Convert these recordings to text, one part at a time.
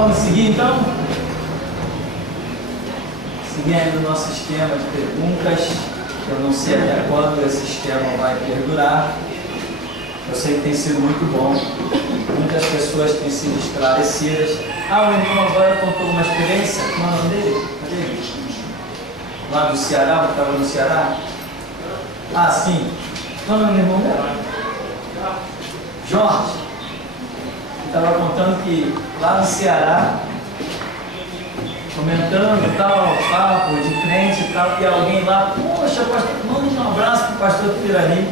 Vamos seguir então? Seguindo o nosso esquema de perguntas. Eu não sei até quando esse esquema vai perdurar. Eu sei que tem sido muito bom. Muitas pessoas têm sido esclarecidas. O irmão agora contou uma experiência. Qual é o nome dele? Cadê ele? Lá do Ceará, que estava no Ceará? Sim. Qual é o nome do irmão dela? Jorge. Estava contando que lá no Ceará, comentando tal, papo de crente e tal, e alguém lá, poxa, pastor, manda um abraço para o pastor Pirani.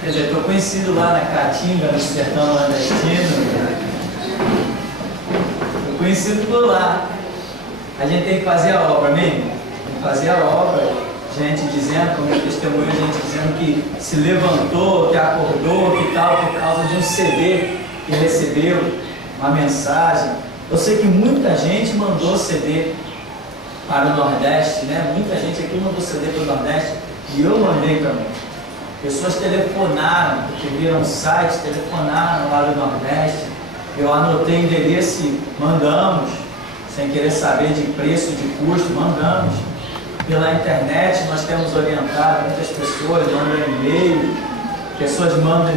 Quer dizer, estou conhecido lá na Caatinga, no sertão nordestino. Estou conhecido por lá. A gente tem que fazer a obra, mesmo? Tem que fazer a obra. Gente dizendo, como testemunho, gente dizendo que se levantou, que acordou, que tal, por causa de um CD que recebeu, uma mensagem. Eu sei que muita gente mandou CD para o Nordeste, né? Muita gente aqui mandou CD para o Nordeste e eu mandei também. Pessoas telefonaram, porque viram o site, telefonaram lá do Nordeste. Eu anotei o endereço e mandamos, sem querer saber de preço, de custo, mandamos. Pela internet nós temos orientado muitas pessoas, mandam e-mail, pessoas mandam,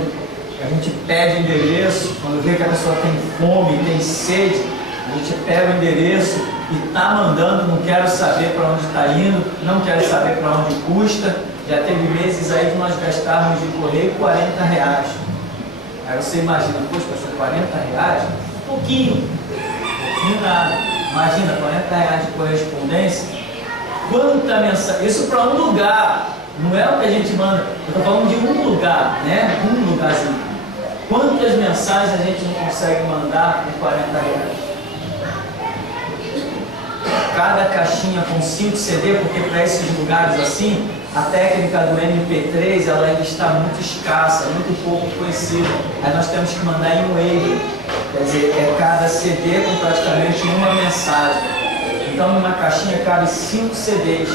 a gente pede endereço, quando vê que a pessoa tem fome, tem sede, a gente pega o endereço e está mandando, não quero saber para onde está indo, não quero saber para onde custa. Já teve meses aí que nós gastávamos de correio R$40. Aí você imagina, poxa, pastor, R$40? Pouquinho nada. Imagina, R$40 de correspondência. Quanta mensagem, isso para um lugar, não é o que a gente manda, eu estou falando de um lugar, né? Um lugarzinho. Quantas mensagens a gente não consegue mandar por R$40? Cada caixinha com 5 CD, porque para esses lugares assim, a técnica do MP3 ela ainda está muito escassa, muito pouco conhecida. Aí nós temos que mandar em wave, quer dizer, é cada CD com praticamente uma mensagem. Então numa caixinha cabe 5 CDs.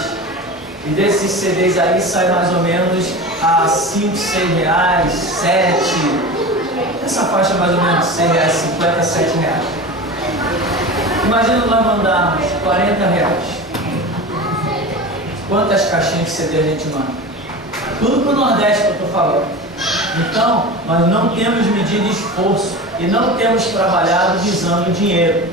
E desses CDs aí sai mais ou menos a 5, 6 reais, 7. Essa faixa mais ou menos 6 reais, 50, 7 reais. Imagina nós mandarmos R$40. Quantas caixinhas de CD a gente manda? Tudo para o Nordeste que eu estou falando. Então, nós não temos medido esforço e não temos trabalhado visando dinheiro.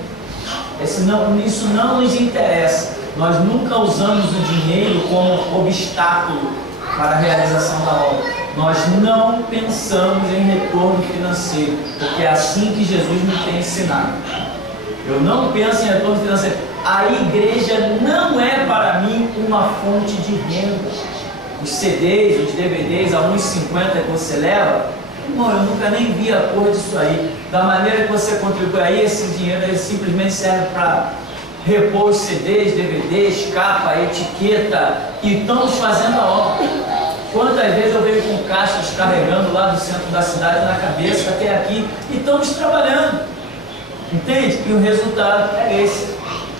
Isso não nos interessa. Nós nunca usamos o dinheiro como obstáculo para a realização da obra. Nós não pensamos em retorno financeiro, porque é assim que Jesus nos tem ensinado. Eu não penso em retorno financeiro. A igreja não é para mim uma fonte de renda. Os CDs, os DVDs a R$1,50 que você leva, irmão, eu nunca nem vi a cor disso aí. Da maneira que você contribui aí, esse dinheiro ele simplesmente serve para repor os CDs, DVDs, capa, etiqueta, e estamos fazendo a obra. Quantas vezes eu venho com caixas carregando lá do centro da cidade na cabeça até aqui e estamos trabalhando. Entende? E o resultado é esse.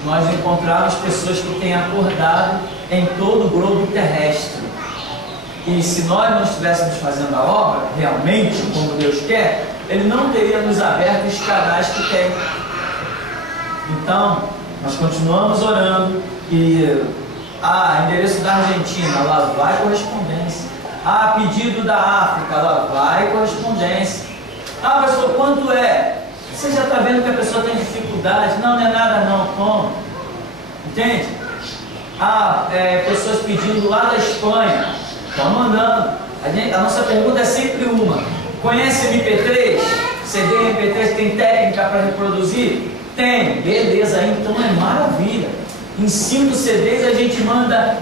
Nós encontramos pessoas que têm acordado em todo o globo terrestre. E se nós não estivéssemos fazendo a obra, realmente, como Deus quer, Ele não teria nos aberto os canais que tem. Então, nós continuamos orando e endereço da Argentina, lá vai correspondência. Pedido da África, lá vai correspondência. Pastor, quanto é? Você já está vendo que a pessoa tem dificuldade? Não é nada não, toma. Entende? Pessoas pedindo lá da Espanha, estão mandando. A nossa pergunta é sempre uma: conhece MP3? CD MP3 tem técnica para reproduzir? Tem, beleza, então é maravilha. Em 5 CDs a gente manda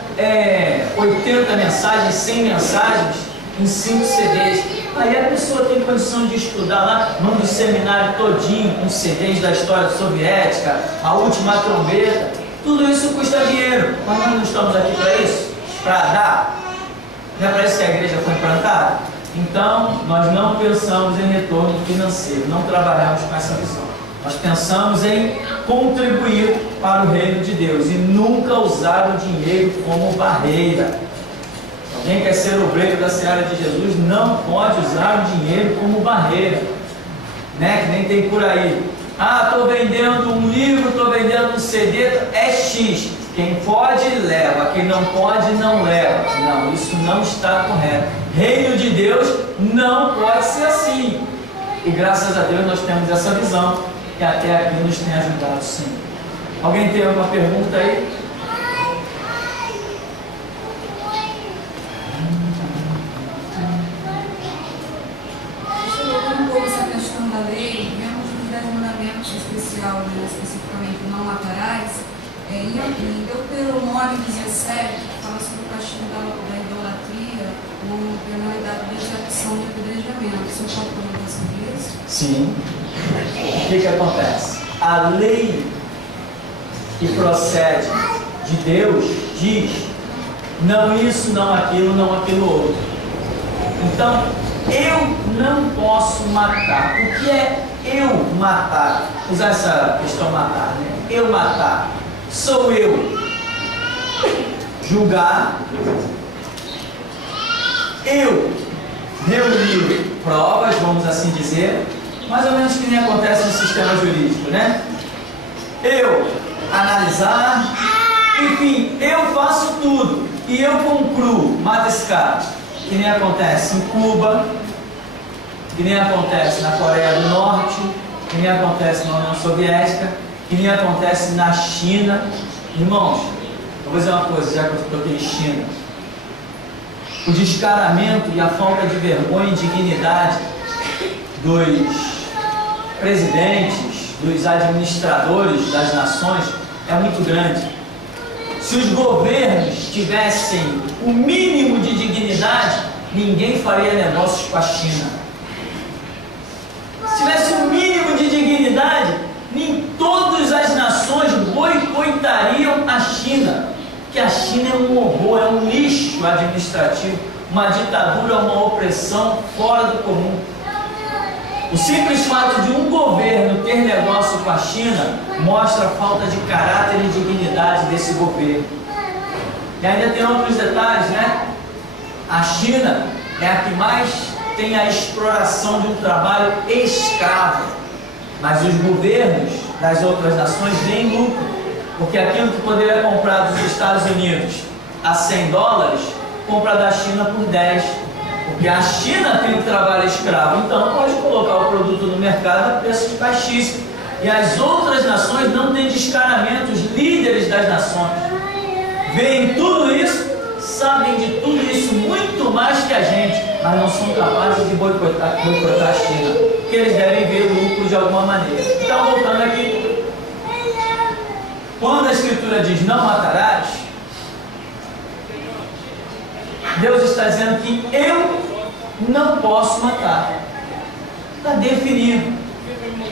80 mensagens, 100 mensagens em 5 CDs. Aí a pessoa tem condição de estudar lá, manda o seminário todinho com CDs da história soviética, a última trombeta. Tudo isso custa dinheiro, mas nós não estamos aqui para isso, para dar. Não é para isso que a igreja foi implantada? Então, nós não pensamos em retorno financeiro, não trabalhamos com essa visão. Nós pensamos em contribuir para o reino de Deus e nunca usar o dinheiro como barreira. Quem quer ser obreiro da seara de Jesus não pode usar o dinheiro como barreira, né? Que nem tem por aí. Ah, estou vendendo um livro, estou vendendo um CD, é X. Quem pode, leva. Quem não pode, não leva. Não, isso não está correto. Reino de Deus não pode ser assim. E graças a Deus nós temos essa visão, que até aqui nos tem ajudado sim. Alguém tem alguma pergunta aí? Estudando um pouco essa questão da lei, vemos nos 10 mandamentos especial, né, especificamente não matarás, em Deuteronômio 17, que fala sobre o castigo da idolatria, como penalidade de execução de apedrejamento. Você pode comentar sobre isso? Sim. O que acontece? A lei que procede de Deus diz não isso, não aquilo outro. Então, eu não posso matar. O que é eu matar? Usar essa questão matar, né? Eu matar. Sou eu julgar, eu reunir provas, vamos assim dizer, mais ou menos que nem acontece no sistema jurídico, né? Eu analisar, enfim, eu faço tudo e eu concluo, mata esse cara, que nem acontece em Cuba, que nem acontece na Coreia do Norte, que nem acontece na União Soviética, que nem acontece na China. Irmãos, eu vou dizer uma coisa, já que eu toquei em China. O descaramento e a falta de vergonha e dignidade dos presidentes, dos administradores das nações é muito grande. Se os governos tivessem o mínimo de dignidade, ninguém faria negócios com a China. Se tivesse o mínimo de dignidade, nem todas as nações boicotariam a China, que a China é um horror, é um lixo administrativo, uma ditadura, uma opressão fora do comum. O simples fato de um governo ter negócio com a China mostra a falta de caráter e dignidade desse governo. E ainda tem outros detalhes, né? A China é a que mais tem a exploração de um trabalho escravo. Mas os governos das outras nações veem lucro, porque aquilo que poderia comprar dos Estados Unidos a $100, compra da China por 10. Porque a China tem um trabalho escravo, então pode colocar o produto no mercado a preço baixíssimo. E as outras nações não têm descaramento, os líderes das nações veem tudo isso, sabem de tudo isso muito mais que a gente, mas não são capazes de boicotar a China, porque eles devem ver lucro de alguma maneira. Então, voltando aqui, quando a Escritura diz não matarás, Deus está dizendo que eu não posso matar. Está definido.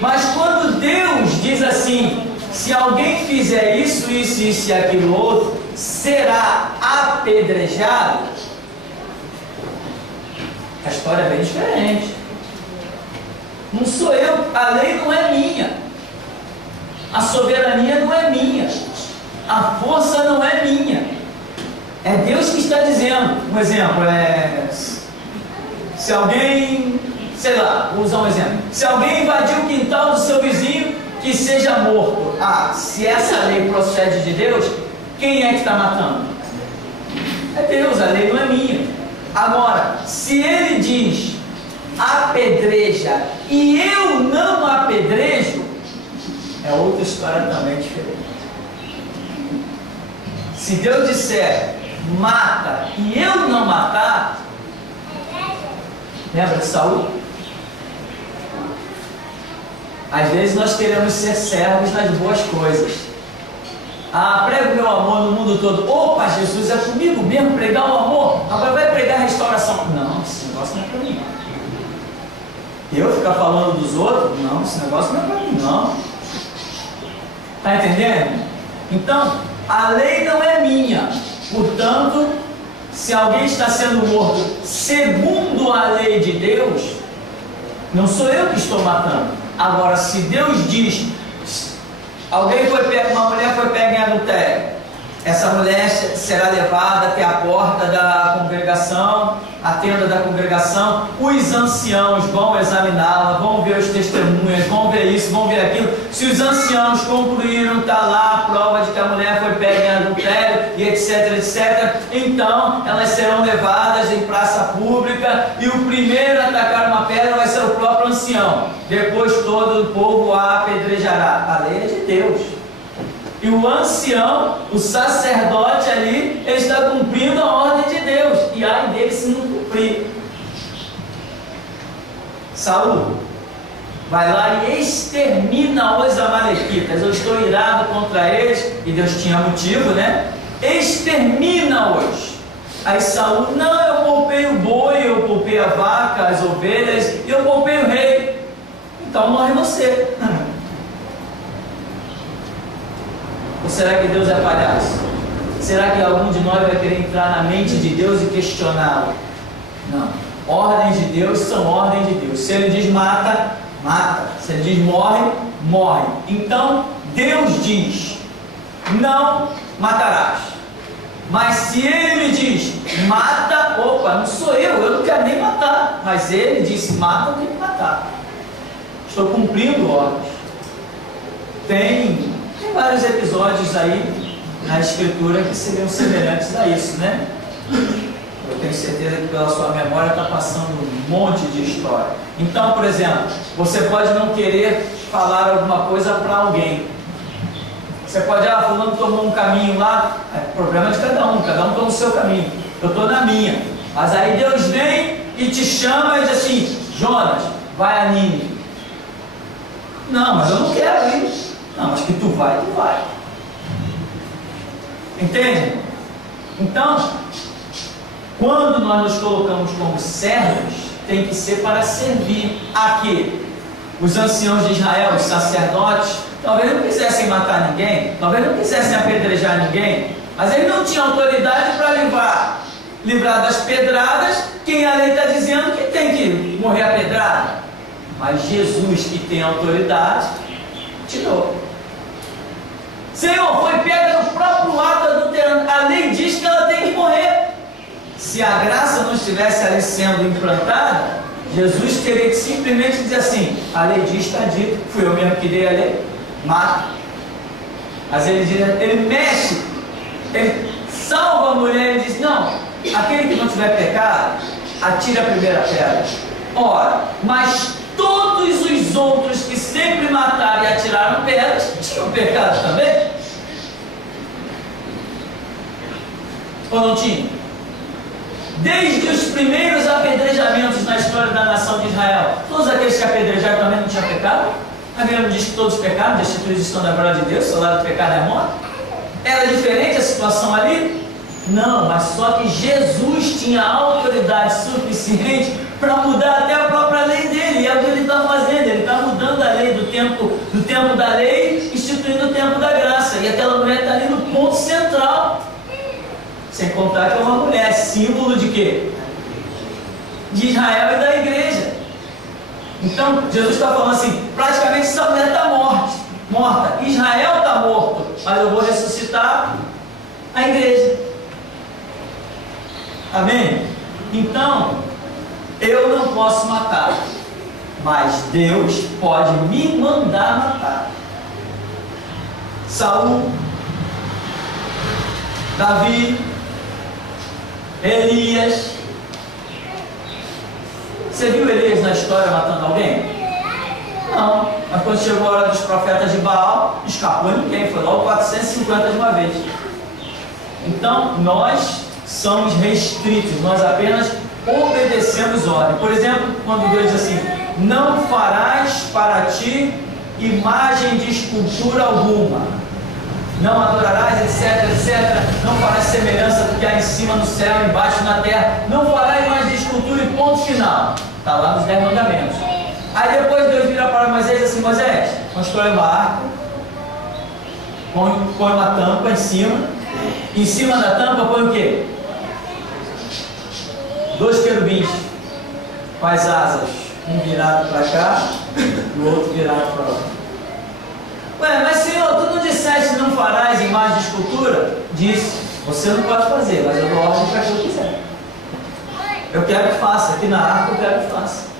Mas quando Deus diz assim, se alguém fizer isso, isso, isso e aquilo outro, será apedrejado, a história é bem diferente. Não sou eu, a lei não é minha, a soberania não é minha, a força não é minha. É Deus que está dizendo. Um exemplo é, se alguém, sei lá, vou usar um exemplo. Se alguém invadir o quintal do seu vizinho, que seja morto. Ah, se essa lei procede de Deus, quem é que está matando? É Deus, a lei não é minha. Agora, se ele diz apedreja e eu não apedrejo, é outra história também diferente. Se Deus disser mata e eu não matar, lembra de Saul? Às vezes nós queremos ser servos nas boas coisas. Ah, prego meu amor no mundo todo. Opa, Jesus é comigo mesmo pregar o amor. Agora vai pregar a restauração. Não, esse negócio não é para mim. Eu ficar falando dos outros? Não, esse negócio não é para mim, não. Está entendendo? Então, a lei não é minha. Portanto, se alguém está sendo morto segundo a lei de Deus, não sou eu que estou matando. Agora, se Deus diz, alguém foi pego, uma mulher foi pega em adultério, essa mulher será levada até a porta da congregação, a tenda da congregação. Os anciãos vão examiná-la, vão ver as testemunhas, vão ver isso, vão ver aquilo. Se os anciãos concluíram, está lá a prova de que a mulher foi pega em adultério e etc, etc, então elas serão levadas em praça pública e o primeiro a atacar uma pedra vai ser o próprio ancião. Depois todo o povo a apedrejará. A lei é de Deus. E o ancião, o sacerdote ali, ele está cumprindo a ordem de Deus. E ai dele se não cumprir. Saul vai lá e extermina os amalequitas. Eu estou irado contra eles. E Deus tinha motivo, né? Extermina-os. Aí Saul, não, eu poupei o boi, eu poupei a vaca, as ovelhas, e eu poupei o rei. Então morre você. Ou será que Deus é palhaço? Será que algum de nós vai querer entrar na mente de Deus e questioná-lo? Não. Ordens de Deus são ordens de Deus. Se Ele diz mata, mata. Se Ele diz morre, morre. Então, Deus diz, não matarás. Mas se Ele me diz, mata, opa, não sou eu não quero nem matar. Mas Ele disse, mata, eu tenho que matar. Estou cumprindo ordens. Tem vários episódios aí na Escritura que seriam semelhantes a isso, né? Eu tenho certeza que pela sua memória está passando um monte de história. Então, por exemplo, você pode não querer falar alguma coisa para alguém. Você pode, fulano tomou um caminho lá, é problema de cada um toma o seu caminho. Eu estou na minha. Mas aí Deus vem e te chama e diz assim, Jonas, vai a Nínive. Não, mas eu não quero ir. Não, mas que tu vai. Entende? Então, quando nós nos colocamos como servos, tem que ser para servir a quê? Os anciãos de Israel, os sacerdotes, talvez não quisessem matar ninguém, talvez não quisessem apedrejar ninguém, mas eles não tinham autoridade para livrar das pedradas quem a lei está dizendo que tem que morrer a pedrada. Mas Jesus, que tem autoridade, tirou. Senhor, foi pega no próprio ato adulterando. A lei diz que ela tem que morrer. Se a graça não estivesse ali sendo implantada, Jesus teria que simplesmente dizer assim, a lei diz, está dito, fui eu mesmo que dei a lei, mata. Mas ele diz, ele mexe, ele salva a mulher e diz, não, aquele que não tiver pecado, atire a primeira pedra. Ora, mas todos os outros que sempre mataram e atiraram pedras tinham pecado também? Ou não tinham? Desde os primeiros apedrejamentos na história da nação de Israel, todos aqueles que apedrejaram também não tinham pecado? A Bíblia diz que todos pecaram, destituídos estão da glória de Deus, o salário do pecado é a morte. Era diferente a situação ali? Não, mas só que Jesus tinha autoridade suficiente para mudar até a própria lei dele. E é o que ele está fazendo, ele está mudando a lei do tempo da lei, instituindo o tempo da graça. E aquela mulher está ali no ponto central. Sem contar que é uma mulher, símbolo de quê? De Israel e da igreja. Então, Jesus está falando assim, praticamente essa mulher está morta. Israel está morto, mas eu vou ressuscitar a igreja. Amém? Então, eu não posso matar, mas Deus pode me mandar matar. Saul, Davi, Elias. Você viu Elias na história matando alguém? Não, mas quando chegou a hora dos profetas de Baal, não escapou ninguém, foi logo 450 de uma vez. Então, nós somos restritos, nós apenas obedecemos ordem. Por exemplo, quando Deus diz assim, não farás para ti imagem de escultura alguma, não adorarás, etc, etc, não farás semelhança do que há em cima no céu, embaixo na terra, não farás imagem de escultura e ponto final. Está lá nos 10 mandamentos. Aí depois Deus vira para Moisés e diz assim, Moisés, constrói uma arca, põe uma tampa em cima da tampa põe o quê? 2 querubins com as asas, um virado para cá e o outro virado para lá. Ué, mas Senhor, tu não disseste não farás imagem de escultura? disse: você não pode fazer, mas eu dou ordem para quem quiser. Eu quero que faça, aqui na arca eu quero que faça.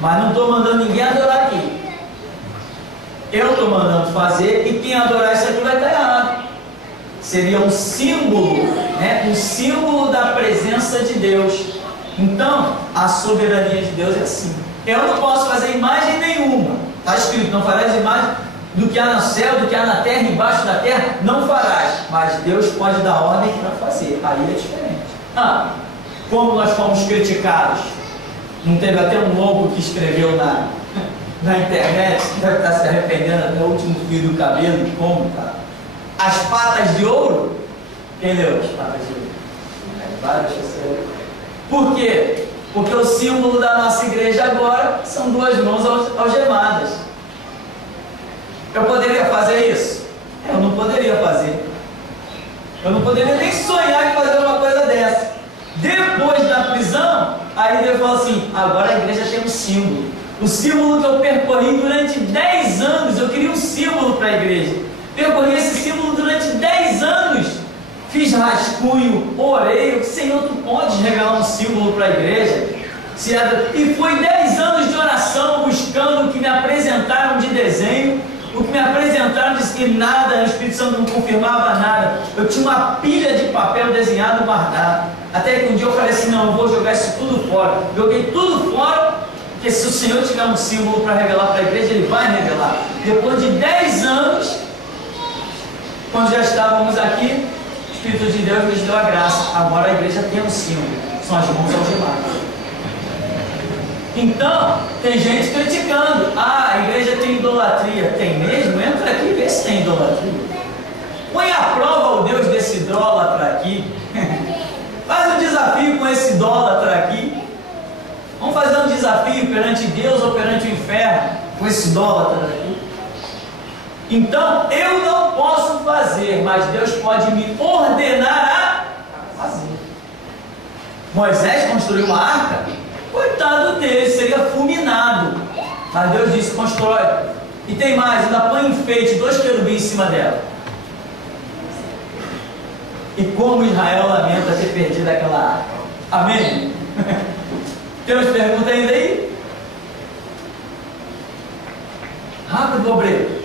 Mas não estou mandando ninguém adorar aqui. Eu estou mandando fazer, e quem adorar isso aqui vai estar errado. Seria um símbolo, né? Um símbolo da presença de Deus. Então, a soberania de Deus é assim. Eu não posso fazer imagem nenhuma. Está escrito: não farás imagem do que há no céu, do que há na terra, embaixo da terra, não farás. Mas Deus pode dar ordem para fazer. Aí é diferente. Como nós fomos criticados. Não teve até um lobo que escreveu na internet, deve estar se arrependendo até o último fio do cabelo, como, tá? As patas de ouro? Quem leu as patas de ouro? Várias pessoas. Por quê? Porque o símbolo da nossa igreja agora são duas mãos algemadas. Eu poderia fazer isso? Eu não poderia fazer. Eu não poderia nem sonhar em fazer uma coisa dessa. Depois da prisão, aí Deus falou assim: agora a igreja tem um símbolo. O símbolo que eu percorri durante 10 anos, eu queria um símbolo para a igreja. Percorri esse símbolo durante 10 anos. Fiz rascunho, orei. Senhor, tu podes regalar um símbolo para a igreja? E foi 10 anos de oração, buscando o que me apresentaram de desenho. O que me apresentaram disse que nada, o Espírito Santo não confirmava nada. Eu tinha uma pilha de papel desenhado guardado. Até que um dia eu falei assim: não, eu vou jogar isso tudo fora. Joguei tudo fora, porque se o Senhor tiver um símbolo para revelar para a igreja, Ele vai revelar. Depois de 10 anos, quando já estávamos aqui, o Espírito de Deus nos deu a graça. Agora a igreja tem um símbolo, são as mãos algemadas. Então, tem gente criticando: a igreja tem idolatria. Tem mesmo? Entra aqui e vê se tem idolatria. Põe à prova o Deus desse idólatra aqui. Faz um desafio com esse idólatra aqui. Vamos fazer um desafio perante Deus ou perante o inferno com esse idólatra aqui. Então, eu não posso fazer, mas Deus pode me ordenar a fazer. Moisés construiu uma arca. Coitado dele, seria fulminado. Mas Deus disse: constrói. E tem mais, ainda põe enfeite, 2 querubins em cima dela. E como Israel lamenta ter perdido aquela arca. Amém? Temos pergunta ainda aí? Rápido, obreiro.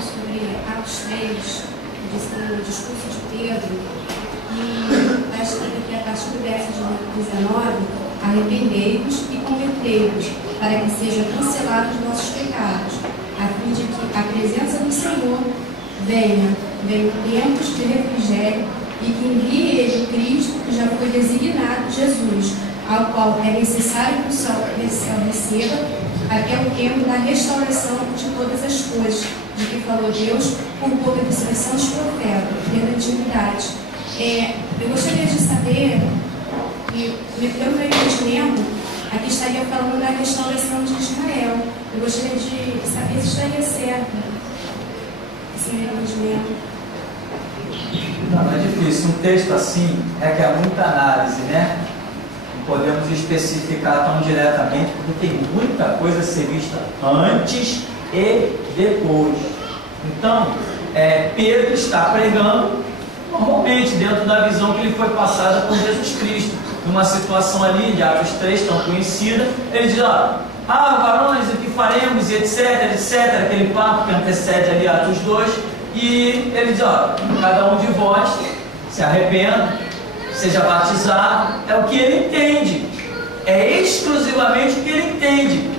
Sobre Atos 3, no discurso de Pedro, e está escrito aqui a partir do verso 19: arrependei-vos e convertei-vos, para que sejam cancelados os vossos pecados, a fim de que a presença do Senhor venha tempos de refrigério, e que envie Ele o Cristo, que já foi designado, Jesus, ao qual é necessário que o céu receba, até o tempo da restauração de todas as coisas, de que falou Deus por boca dos seus santos profetas, desde a antiguidade. Eu gostaria de saber, pelo meu entendimento, aqui estaria falando da restauração de Israel. Eu gostaria de saber se estaria certo esse meu entendimento. Não é difícil. Um texto assim é que há muita análise, né? Podemos especificar tão diretamente, porque tem muita coisa a ser vista antes e depois. Então, Pedro está pregando normalmente dentro da visão que lhe foi passada por Jesus Cristo. Numa situação ali de Atos 3, tão conhecida, ele diz: varões, o que faremos, e etc, etc, aquele papo que antecede ali Atos 2, e ele diz: cada um de vós se arrependa, seja batizado. É o que ele entende, é exclusivamente o que ele entende.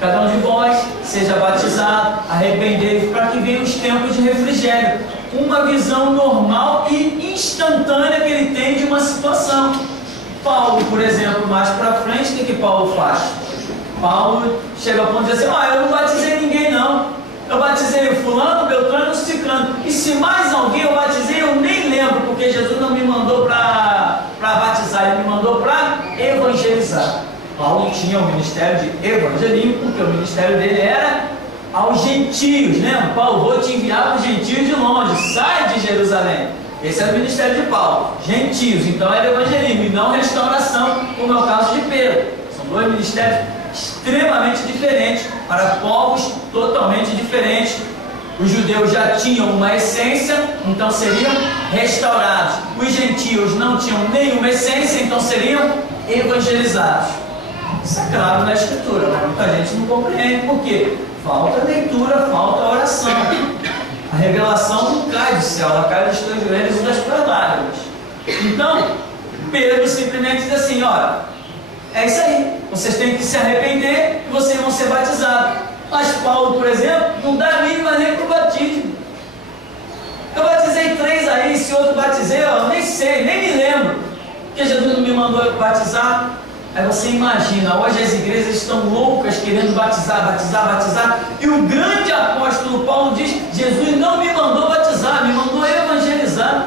Cada um de vós seja batizado, arrependei-vos, para que venham os tempos de refrigério. Uma visão normal e instantânea que ele tem de uma situação. Paulo, por exemplo, mais para frente, o que Paulo faz? Paulo chega ao ponto de dizer assim: eu não batizei ninguém não, eu batizei o fulano, o beltrano, o ciclano, e se mais alguém eu batizei, eu nem lembro, porque Jesus não me mandou para batizar, Ele me mandou para evangelizar. Paulo tinha o ministério de evangelismo, porque o ministério dele era aos gentios, né? Paulo, vou te enviar para os gentios de longe, sai de Jerusalém. Esse era o ministério de Paulo. Gentios, então era evangelismo e não restauração, como é o caso de Pedro. São dois ministérios extremamente diferentes, para povos totalmente diferentes. Os judeus já tinham uma essência, então seriam restaurados. Os gentios não tinham nenhuma essência, então seriam evangelizados. Isso é claro na Escritura, mas muita gente não compreende. Por quê? Falta leitura, falta oração. A revelação não cai do céu, ela cai dos teus joelhos e das tuas lágrimas. Então, Pedro simplesmente diz assim: olha, é isso aí, vocês têm que se arrepender e vocês vão ser batizados. Mas Paulo, por exemplo, não dá a mínima nem para o batismo. Eu batizei 3 aí, esse outro batizei, eu nem sei, nem me lembro, porque Jesus não me mandou batizar. Aí você imagina, hoje as igrejas estão loucas querendo batizar, batizar, batizar, e o grande apóstolo Paulo diz: Jesus não me mandou batizar, me mandou evangelizar.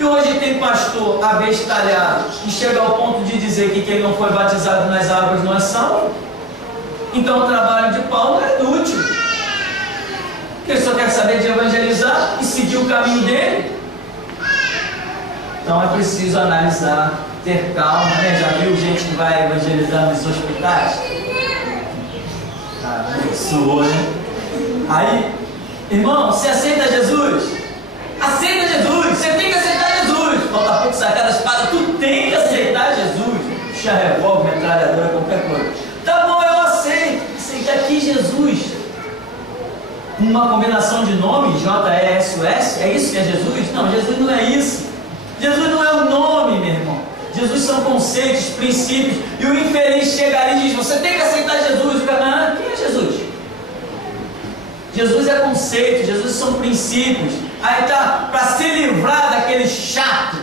E hoje tem pastor abestalhado e chega ao ponto de dizer que quem não foi batizado nas águas não é salvo. Então o trabalho de Paulo é inútil, porque ele só quer saber de evangelizar e seguir o caminho dele. Então é preciso analisar, ter calma, né? Já viu gente que vai evangelizar nos hospitais? Suou, né? Aí, irmão, você aceita Jesus? Aceita Jesus, você tem que aceitar Jesus. Falta pouco sacar a espada, tu tem que aceitar Jesus. Puxa revólver, metralhadora, qualquer coisa. Tá bom, eu aceito. Aceita aqui Jesus. Uma combinação de nome, J-E-S-U-S, é isso que é Jesus? Não, Jesus não é isso. Jesus não é o nome, meu irmão. Jesus são conceitos, princípios. E o infeliz chega ali e diz: você tem que aceitar Jesus. O cara, quem é Jesus? Jesus é conceito, Jesus são princípios. Aí tá, para se livrar daquele chato,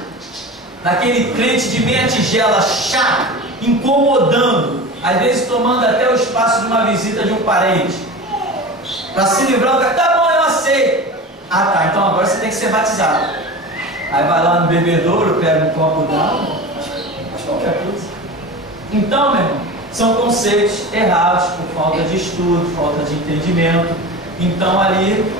daquele crente de meia tigela chato, incomodando, às vezes tomando até o espaço de uma visita de um parente, para se livrar do cara: tá bom, eu aceito. Ah tá, então agora você tem que ser batizado. Aí vai lá no bebedouro, pega um copo d'água, faz qualquer coisa. Então, meu irmão, são conceitos errados por falta de estudo, falta de entendimento. Então ali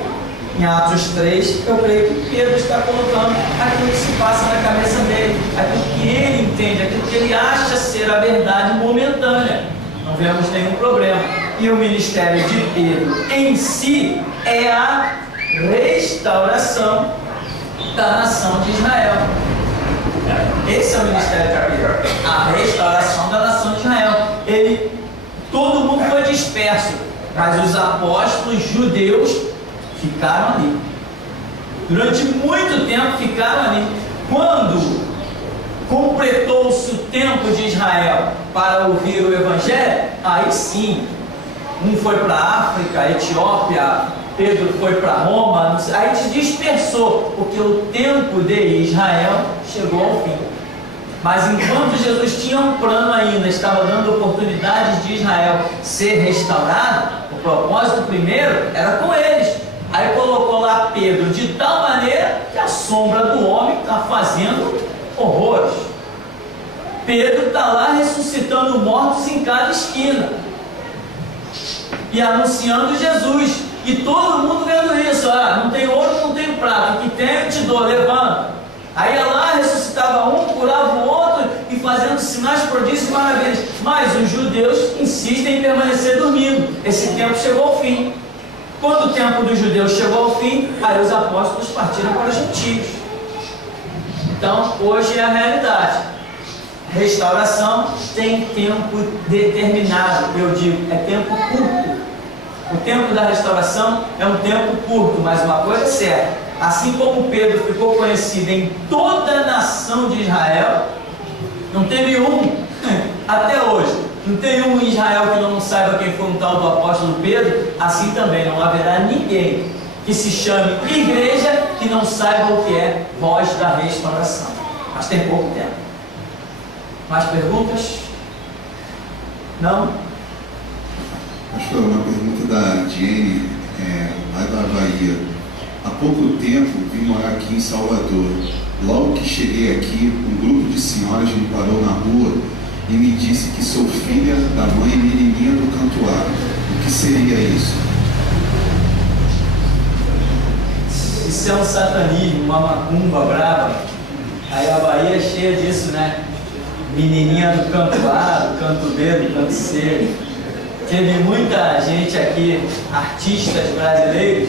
em Atos 3, eu creio que Pedro está colocando aquilo que se passa na cabeça dele, aquilo que ele entende, aquilo que ele acha ser a verdade momentânea. Não vemos nenhum problema. E o ministério de Pedro em si é a restauração da nação de Israel. Esse é o ministério de Pedro, a restauração da nação de Israel. Todo mundo foi disperso, mas os apóstolos judeus ficaram ali. Durante muito tempo ficaram ali. Quando completou-se o tempo de Israel para ouvir o Evangelho, aí sim, um foi para a África, Etiópia, Pedro foi para Roma, aí se dispersou, porque o tempo de Israel chegou ao fim. Mas enquanto Jesus tinha um plano ainda, estava dando oportunidades de Israel ser restaurado, o propósito primeiro era com eles. Aí colocou lá Pedro de tal maneira que a sombra do homem está fazendo horrores. Pedro está lá ressuscitando mortos em cada esquina e anunciando Jesus. E todo mundo vendo isso: não tem ouro, não tem prata, o que tem eu te dou, levanta. Aí ia lá, ressuscitava um, curava o outro e fazendo sinais, prodígios e maravilhas. Mas os judeus insistem em permanecer dormindo. Esse tempo chegou ao fim. Quando o tempo dos judeus chegou ao fim, aí os apóstolos partiram para os gentios. Então, hoje é a realidade. Restauração tem tempo determinado, eu digo, é tempo curto. O tempo da restauração é um tempo curto, mas uma coisa é certa: assim como Pedro ficou conhecido em toda a nação de Israel, não teve um, até hoje, não tem um em Israel que não saiba quem foi um tal do apóstolo Pedro. Assim também não haverá ninguém que se chame igreja que não saiba o que é voz da restauração. Mas tem pouco tempo. Mais perguntas? Não? Pastor, uma pergunta da Jenny, lá da Bahia. Há pouco tempo vim morar aqui em Salvador. Logo que cheguei aqui, um grupo de senhoras me parou na rua e me disse que sou filha da mãe menininha do Cantuário. O que seria isso? Isso é um satanismo, uma macumba brava. Aí a Bahia é cheia disso, né? Menininha do canto A, do canto B, do canto C. Teve muita gente aqui, artistas brasileiros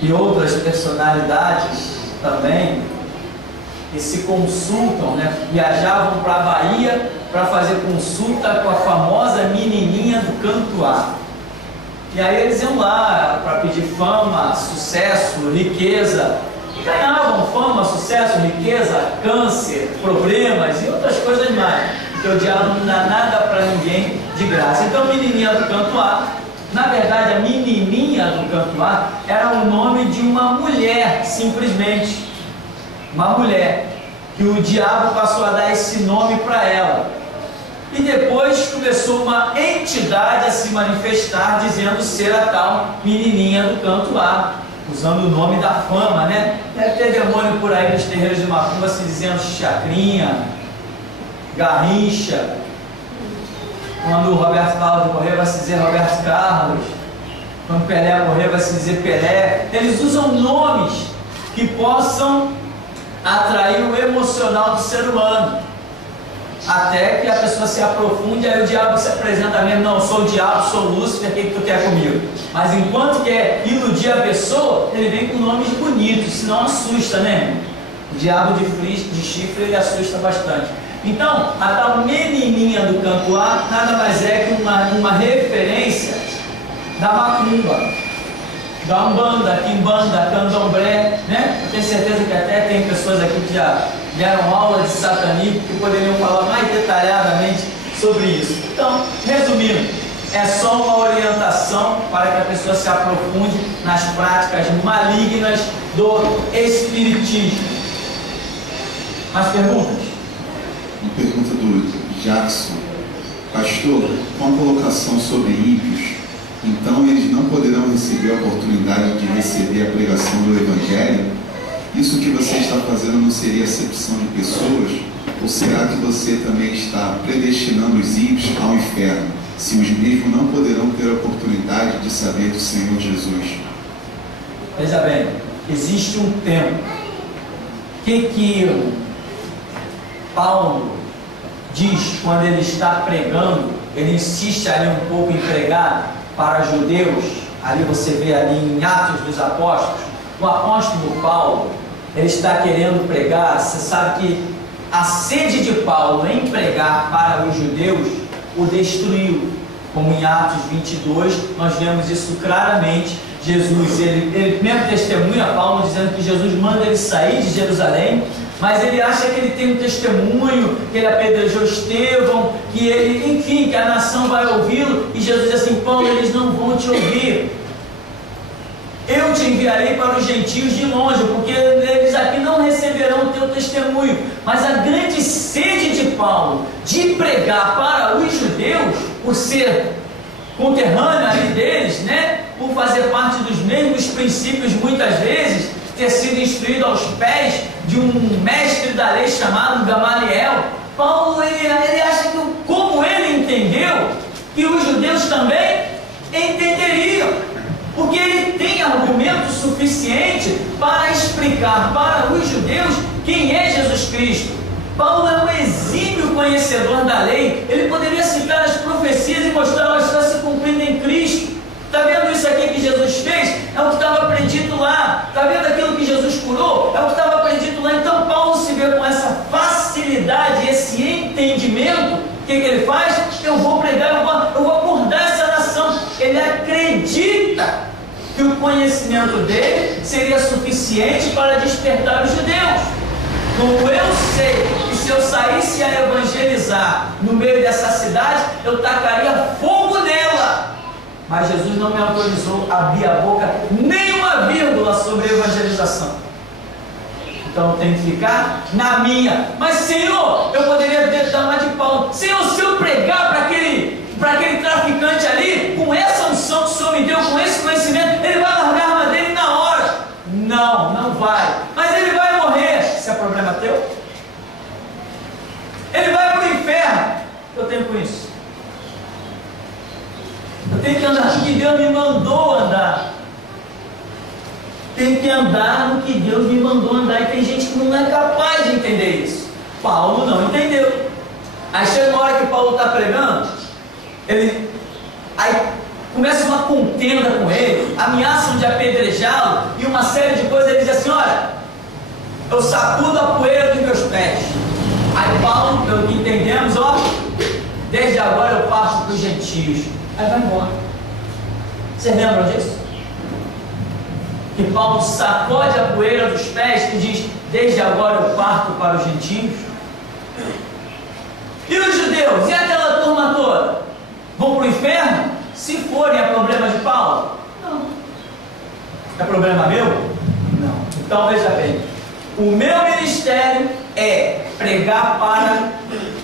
e outras personalidades também, que se consultam, né? Viajavam para a Bahia para fazer consulta com a famosa menininha do canto A. E aí eles iam lá para pedir fama, sucesso, riqueza. E ganhavam fama, sucesso, riqueza, câncer, problemas e outras coisas mais. Porque o diabo não dá nada para ninguém de graça. Então, menininha do canto A, na verdade, a menininha do canto A era o nome de uma mulher, simplesmente. Uma mulher. Que o diabo passou a dar esse nome para ela. E depois começou uma entidade a se manifestar, dizendo ser a tal menininha do canto A, usando o nome da fama, né? Deve ter demônio por aí nos terreiros de macumba se dizendo chacrinha, garrincha. Quando o Roberto Carlos morrer, vai se dizer Roberto Carlos. Quando Pelé morrer, vai se dizer Pelé. Eles usam nomes que possam atrair o emocional do ser humano. Até que a pessoa se aprofunde, aí o diabo se apresenta mesmo, não, eu sou o diabo, sou o Lúcifer, o que tu quer comigo? Mas enquanto quer iludir a pessoa, ele vem com nomes bonitos, senão assusta, né? O diabo de chifre, ele assusta bastante. Então, a tal menininha do canto A, nada mais é que uma referência da macumba, da umbanda, quimbanda, candomblé, né? Eu tenho certeza que até tem pessoas aqui que já deram aula de satanismo que poderiam falar mais detalhadamente sobre isso. Então, resumindo, é só uma orientação para que a pessoa se aprofunde nas práticas malignas do espiritismo. Mais perguntas? Uma pergunta do Jackson. Pastor, com a colocação sobre ímpios, então eles não poderão receber a oportunidade de receber a pregação do Evangelho? Isso que você está fazendo não seria acepção de pessoas? Ou será que você também está predestinando os ímpios ao inferno, se os mesmos não poderão ter a oportunidade de saber do Senhor Jesus? Veja bem, existe um tempo. O que Paulo diz quando ele está pregando? Ele insiste ali um pouco em pregar para judeus. Ali você vê ali em Atos dos Apóstolos, o apóstolo Paulo, ele está querendo pregar. Você sabe que a sede de Paulo em pregar para os judeus o destruiu, como em Atos 22, nós vemos isso claramente. Jesus, ele mesmo testemunha Paulo dizendo que Jesus manda ele sair de Jerusalém, mas ele acha que ele tem um testemunho, que ele apedrejou Estevão, que ele, enfim, que a nação vai ouvi-lo, e Jesus diz assim: Paulo, eles não vão te ouvir. Eu te enviarei para os gentios de longe, porque eles aqui não receberão o teu testemunho. Mas a grande sede de Paulo de pregar para os judeus, por ser conterrâneo ali deles, né? Por fazer parte dos mesmos princípios, muitas vezes, ter sido instruído aos pés de um mestre da lei chamado Gamaliel. Paulo, ele acha que, como ele entendeu, que os judeus também entenderiam. Porque ele tem argumento suficiente para explicar para os judeus quem é Jesus Cristo. Paulo é um exímio conhecedor da lei. Ele poderia citar as profecias e mostrar elas estão se cumprindo em Cristo. Está vendo isso aqui que Jesus fez? É o que estava predito lá. Está vendo aquilo que Jesus curou? É o que estava predito lá. Então Paulo se vê com essa facilidade, esse entendimento. O que ele faz? Eu vou pregar, eu vou acordar essa nação. Ele acredita que o conhecimento dele seria suficiente para despertar os judeus. Como eu sei que se eu saísse a evangelizar no meio dessa cidade, eu tacaria fogo nela. Mas Jesus não me autorizou a abrir a boca nem uma vírgula sobre evangelização. Então eu tenho que ficar na minha. Mas Senhor, eu poderia dar uma de Paulo. Senhor, se eu pregar para aquele traficante ali, com essa unção que o Senhor me deu, com esse conhecimento, ele vai largar a arma dele na hora. Não, não vai. Mas ele vai morrer. Isso é problema teu? Ele vai para o inferno. Eu tenho com isso. Eu tenho que andar porque Deus me mandou andar. tenho que andar no que Deus me mandou andar. E tem gente que não é capaz de entender isso. Paulo não entendeu. Aí chega uma hora que Paulo está pregando, aí começa uma contenda com ele, ameaçam de apedrejá-lo e uma série de coisas. Ele diz assim: olha, eu sacudo a poeira dos meus pés. Aí Paulo, pelo que entendemos, ó, desde agora eu passo para os gentios. Aí vai embora. Vocês lembram disso? Que Paulo sacode a poeira dos pés e diz: desde agora eu parto para os gentios. E os judeus? E aquela turma toda? Vão para o inferno? Se forem, é problema de Paulo? Não. É problema meu? Não. Então veja bem, o meu ministério é pregar para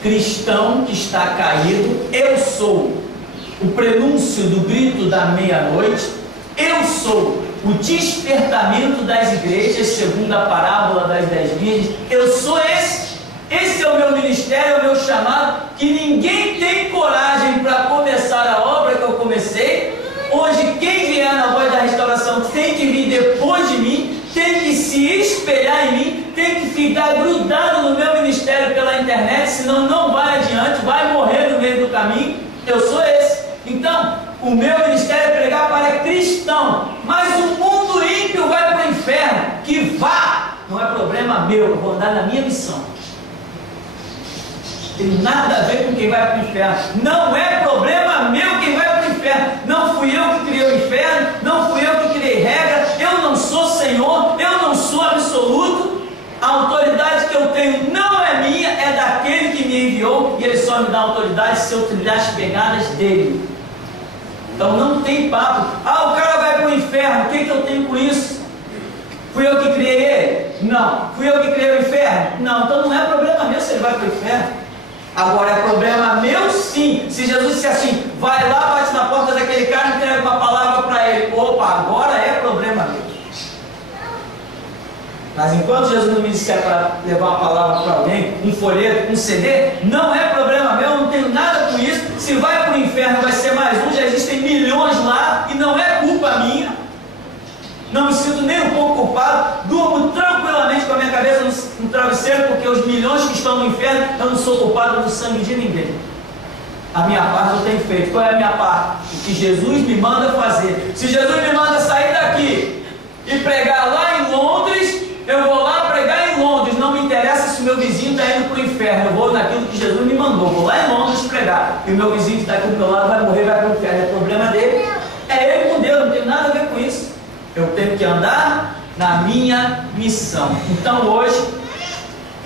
cristão que está caído. Eu sou o prenúncio do grito da meia-noite. Eu sou o despertamento das igrejas, segundo a parábola das 10 virgens. Eu sou esse. Esse é o meu ministério, é o meu chamado, que ninguém tem coragem para começar a obra que eu comecei. Hoje, quem vier na Voz da Restauração tem que vir depois de mim, tem que se espelhar em mim, tem que ficar grudado no meu ministério pela internet, senão não vai adiante, vai morrer no meio do caminho. Eu sou esse. Então, o meu ministério é pregar para cristão, mas o mundo ímpio vai para o inferno. Que vá, não é problema meu, eu vou andar na minha missão. Tem nada a ver com quem vai para o inferno. Não é problema meu quem vai para o inferno. Não fui eu que criei o inferno, não fui eu que criei regra. Eu não sou Senhor, eu não sou absoluto. A autoridade que eu tenho não é minha, é daquele que me enviou, e ele só me dá autoridade se eu trilhar as pegadas dele. Então não tem papo. Ah, o cara vai para o inferno, o que eu tenho com isso? Fui eu que criei ele? Não. Fui eu que criei o inferno? Não. Então não é problema meu se ele vai para o inferno. Agora é problema meu sim. Se Jesus disse assim: vai lá, bate na porta daquele cara e entrega uma palavra para ele. Opa, agora é problema meu. Mas enquanto Jesus não me disser para levar uma palavra para alguém, um folheto, um CD, não é problema meu, não tenho nada com isso. Se vai para o inferno vai ser mais um, já existem milhões lá e não é culpa minha. Não me sinto nem um pouco culpado, durmo tranquilamente com a minha cabeça no travesseiro, porque os milhões que estão no inferno, eu não sou culpado do sangue de ninguém. A minha parte eu tenho feito. Qual é a minha parte? O que Jesus me manda fazer. Se Jesus me manda sair daqui e pregar lá em Londres, eu vou lá pregar em Londres. Não me interessa se o meu vizinho está indo para o inferno. Eu vou naquilo que Jesus me mandou. Vou lá em Londres pregar. E o meu vizinho que está aqui do meu lado vai morrer, vai para o inferno. É problema dele. É ele com Deus, não tem nada a ver com isso. Eu tenho que andar na minha missão. Então hoje,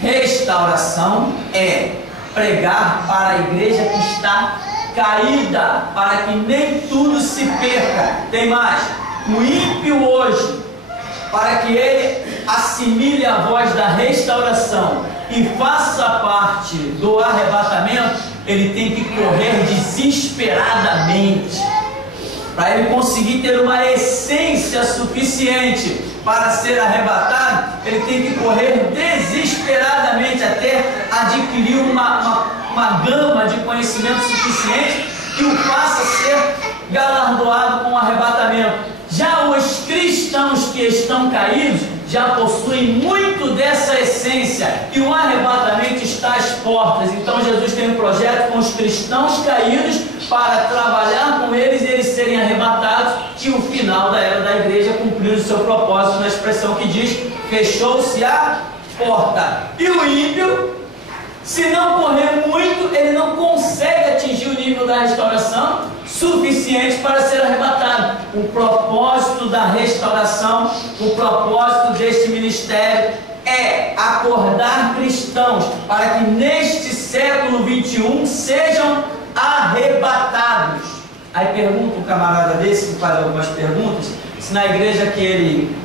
restauração é pregar para a igreja que está caída, para que nem tudo se perca. Tem mais, o ímpio hoje, para que ele assimile a voz da restauração e faça parte do arrebatamento, ele tem que correr desesperadamente. Para ele conseguir ter uma essência suficiente para ser arrebatado, ele tem que correr desesperadamente até adquirir uma gama de conhecimento suficiente que o faça ser galardoado com o arrebatamento. Já os cristãos que estão caídos já possuem muito dessa essência, e o arrebatamento está às portas. Então Jesus tem um projeto com os cristãos caídos para trabalhar com eles e eles serem arrebatados, e o final da era da igreja cumprir o seu propósito, na expressão que diz: fechou-se a porta. E o ímpio, se não correr muito, ele não consegue atingir o nível da restauração suficiente para ser arrebatado. O propósito da restauração, o propósito deste ministério é acordar cristãos para que neste século 21 sejam arrebatados. Aí pergunta um camarada desse que faz algumas perguntas, se na igreja que ele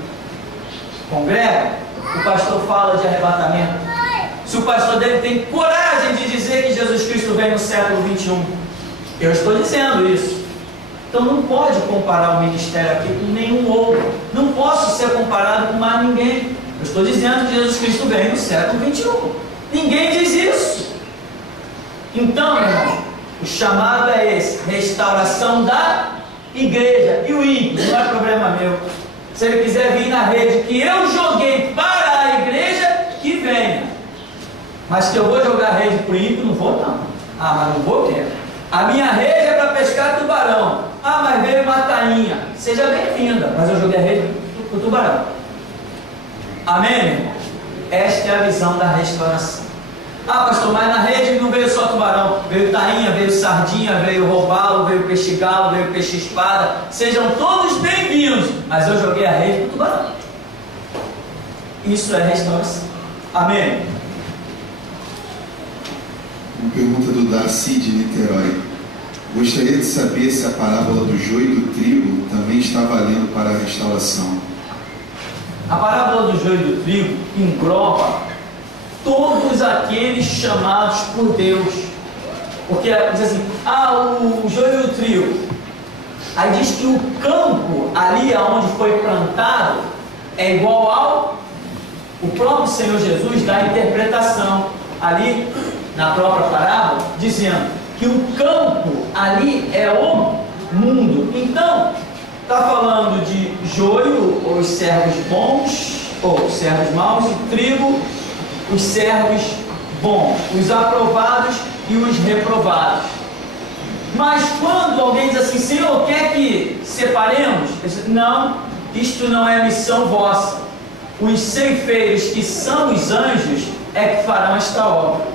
congrega, o pastor fala de arrebatamento. Se o pastor dele tem coragem de dizer que Jesus Cristo vem no século 21. Eu estou dizendo isso. Então não pode comparar o ministério aqui com nenhum outro. Não posso ser comparado com mais ninguém. Eu estou dizendo que Jesus Cristo vem no século 21. Ninguém diz isso. Então, meu irmão, o chamado é esse: restauração da igreja. E o ímpio, não é problema meu. Se ele quiser vir na rede que eu joguei para a igreja, que venha. Mas que eu vou jogar rede para o ímpio, não vou não. Ah, mas não vou mesmo. A minha rede é para pescar tubarão. Ah, mas veio uma tainha. Seja bem-vinda, mas eu joguei a rede para o tubarão. Amém, irmão? Esta é a visão da restauração. Ah, pastor, mas na rede não veio só tubarão. Veio tainha, veio sardinha, veio robalo, veio peixe-galo, veio peixe-espada. Sejam todos bem-vindos. Mas eu joguei a rede para o tubarão. Isso é restauração. Amém? Uma pergunta do Darcy de Niterói. Gostaria de saber se a parábola do joio e do trigo também está valendo para a restauração. A parábola do joio e do trigo engloba todos aqueles chamados por Deus. Porque diz assim, o joio e o trigo. Aí diz que o campo ali onde foi plantado é igual ao... O próprio Senhor Jesus dá a interpretação ali na própria parábola, dizendo que o campo ali é o mundo. Então, está falando de joio, os servos bons, ou servos maus, e trigo, os servos bons, os aprovados e os reprovados. Mas quando alguém diz assim, Senhor, quer que separemos? Não, isto não é missão vossa. Os ceifeiros, que são os anjos, é que farão esta obra.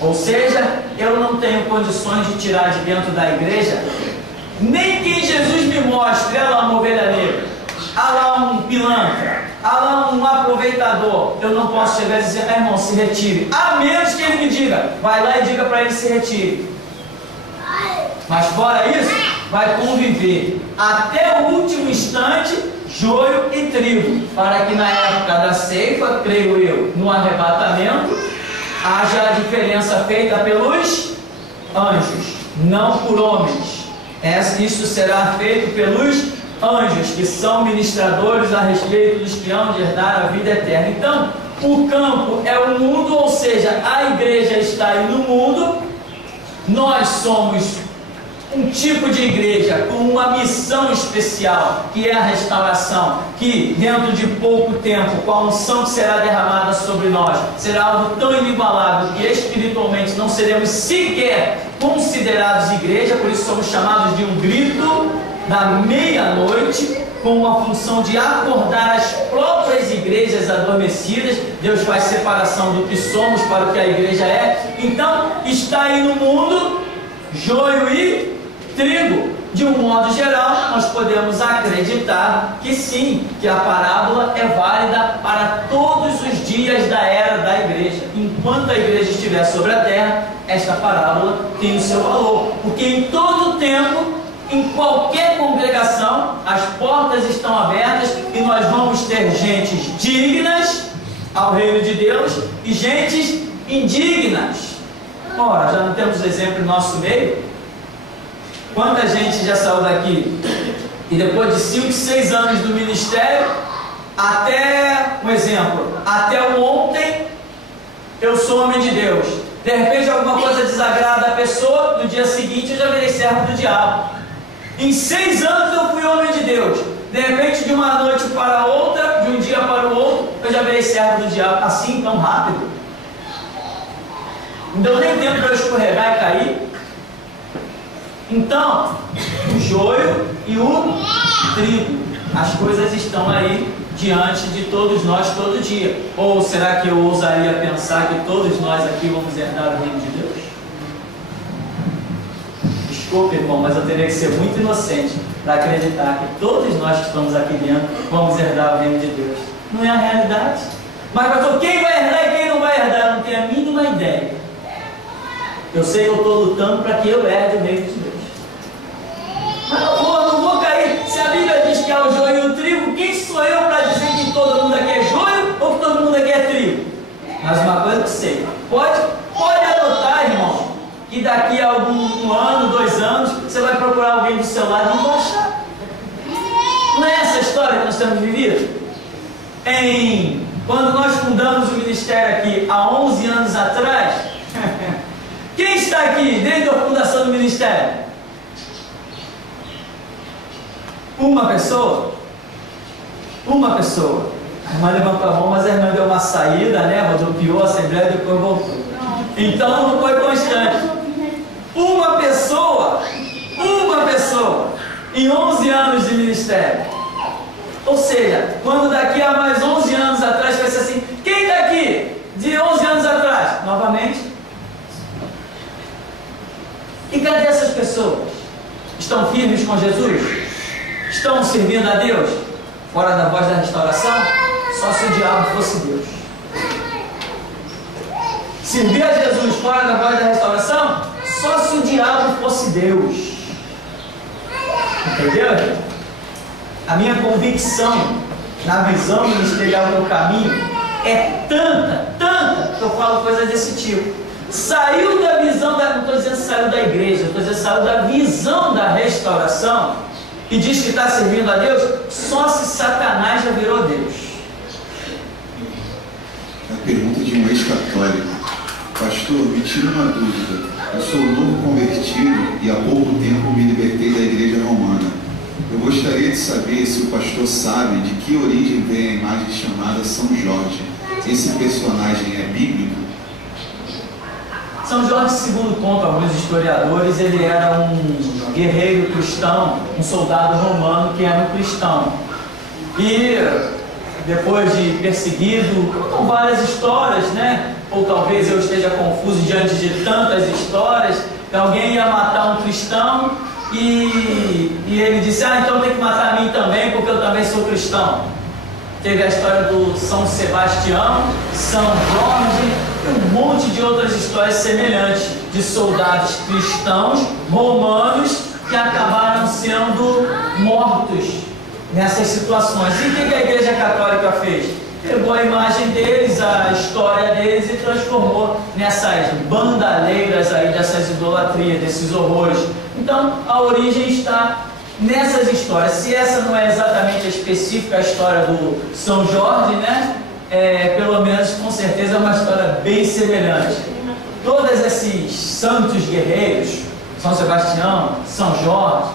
Ou seja, eu não tenho condições de tirar de dentro da igreja nem quem Jesus me mostre. Há lá uma ovelha negra, há lá um pilantra, há lá um aproveitador. Eu não posso chegar e dizer, irmão, se retire, a menos que ele me diga, vai lá e diga para ele se retire. Mas fora isso, vai conviver até o último instante, joio e trigo, para que na época da ceifa, creio eu, no arrebatamento, haja a diferença feita pelos anjos, não por homens. Isso será feito pelos anjos, que são ministradores a respeito dos que hão de herdar a vida eterna. Então, o campo é o mundo, ou seja, a igreja está aí no mundo. Nós somos um tipo de igreja com uma missão especial, que é a restauração, que dentro de pouco tempo, com a unção que será derramada sobre nós, será algo tão inigualável que espiritualmente não seremos sequer considerados igreja. Por isso somos chamados de um grito da meia-noite, com uma função de acordar as próprias igrejas adormecidas. Deus faz separação do que somos para o que a igreja é. Então está aí no mundo joio e trigo. De um modo geral, nós podemos acreditar que sim, que a parábola é válida para todos os dias da era da igreja. Enquanto a igreja estiver sobre a terra, esta parábola tem o seu valor, porque em todo tempo, em qualquer congregação, as portas estão abertas e nós vamos ter gentes dignas ao reino de Deus e gentes indignas. Ora, já não temos exemplo em nosso meio? Quanta gente já saiu daqui e depois de 5, 6 anos do ministério, até, um exemplo, até o ontem eu sou homem de Deus. De repente alguma coisa desagrada a pessoa, no dia seguinte eu já virei servo do diabo. Em 6 anos eu fui homem de Deus. De repente, de uma noite para outra, de um dia para o outro, eu já virei servo do diabo. Assim, tão rápido. Não deu nem tempo para eu escorregar e cair. Então, o joio e o trigo, as coisas estão aí diante de todos nós todo dia. Ou será que eu ousaria pensar que todos nós aqui vamos herdar o reino de Deus? Desculpe, irmão, mas eu teria que ser muito inocente para acreditar que todos nós que estamos aqui dentro vamos herdar o reino de Deus. Não é a realidade. Mas, pastor, quem vai herdar e quem não vai herdar? Eu não tenho a mínima ideia. Eu sei que eu estou lutando para que eu herde o reino de Deus. Mas não vou cair. Se a Bíblia diz que é o joio e o trigo, quem sou eu para dizer que todo mundo aqui é joio ou que todo mundo aqui é trigo? Mas uma coisa eu sei. Pode anotar, irmão, que daqui a um ano, 2 anos, você vai procurar alguém do seu lado e não vai achar. Não é essa a história que nós temos vivido? Quando nós fundamos o ministério aqui há 11 anos atrás, quem está aqui desde a fundação do ministério? Uma pessoa? Uma pessoa. A irmã levantou a mão, mas a irmã deu uma saída, né? Rodopiou a assembleia e depois voltou. Então não foi constante. Uma pessoa, em 11 anos de ministério. Ou seja, quando daqui a mais 11 anos atrás vai ser assim, quem daqui de 11 anos atrás? Novamente. E cadê essas pessoas? Estão firmes com Jesus? Estão servindo a Deus? Fora da voz da restauração? Só se o diabo fosse Deus. Servir a Jesus fora da voz da restauração? Só se o diabo fosse Deus. Entendeu? A minha convicção na visão ministerial do caminho é tanta, que eu falo coisas desse tipo. Saiu da visão, não estou dizendo saiu da igreja, estou dizendo saiu da visão da restauração e diz que está servindo a Deus, só se Satanás já virou Deus. A pergunta de um ex-católico: pastor, me tira uma dúvida. Eu sou novo convertido e há pouco tempo me libertei da igreja romana. Eu gostaria de saber se o pastor sabe de que origem vem a imagem chamada São Jorge. Esse personagem é bíblico? São Jorge, segundo contam alguns historiadores, ele era um guerreiro cristão, um soldado romano que era um cristão. E depois de perseguido, contam várias histórias, né? Ou talvez eu esteja confuso diante de tantas histórias, que alguém ia matar um cristão e ele disse, então tem que matar a mim também, porque eu também sou cristão. Teve a história do São Sebastião, São Jorge, e um monte de outras histórias semelhantes, de soldados cristãos, romanos, que acabaram sendo mortos nessas situações. E o que a Igreja Católica fez? Pegou a imagem deles, a história deles e transformou nessas bandaleiras aí, dessas idolatrias, desses horrores. Então, a origem está nessas histórias. Se essa não é exatamente a específica, a história do São Jorge, né? Pelo menos, com certeza, é uma história bem semelhante. Todos esses santos guerreiros, São Sebastião, São Jorge,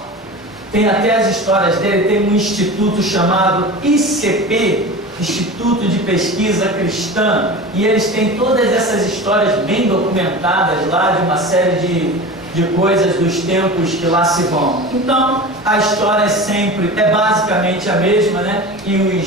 tem até as histórias dele, tem um instituto chamado ICP, Instituto de Pesquisa Cristã, e eles têm todas essas histórias bem documentadas lá, de uma série de coisas dos tempos que lá se vão. Então, a história é basicamente a mesma, né? E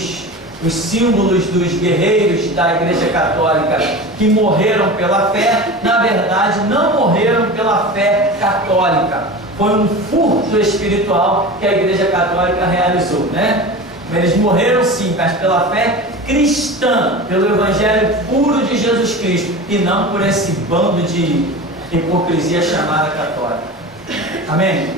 os símbolos dos guerreiros da Igreja Católica que morreram pela fé, na verdade, não morreram pela fé católica. Foi um furto espiritual que a Igreja Católica realizou, né? Eles morreram sim, mas pela fé cristã, pelo Evangelho puro de Jesus Cristo, e não por esse bando de hipocrisia chamada católica. Amém?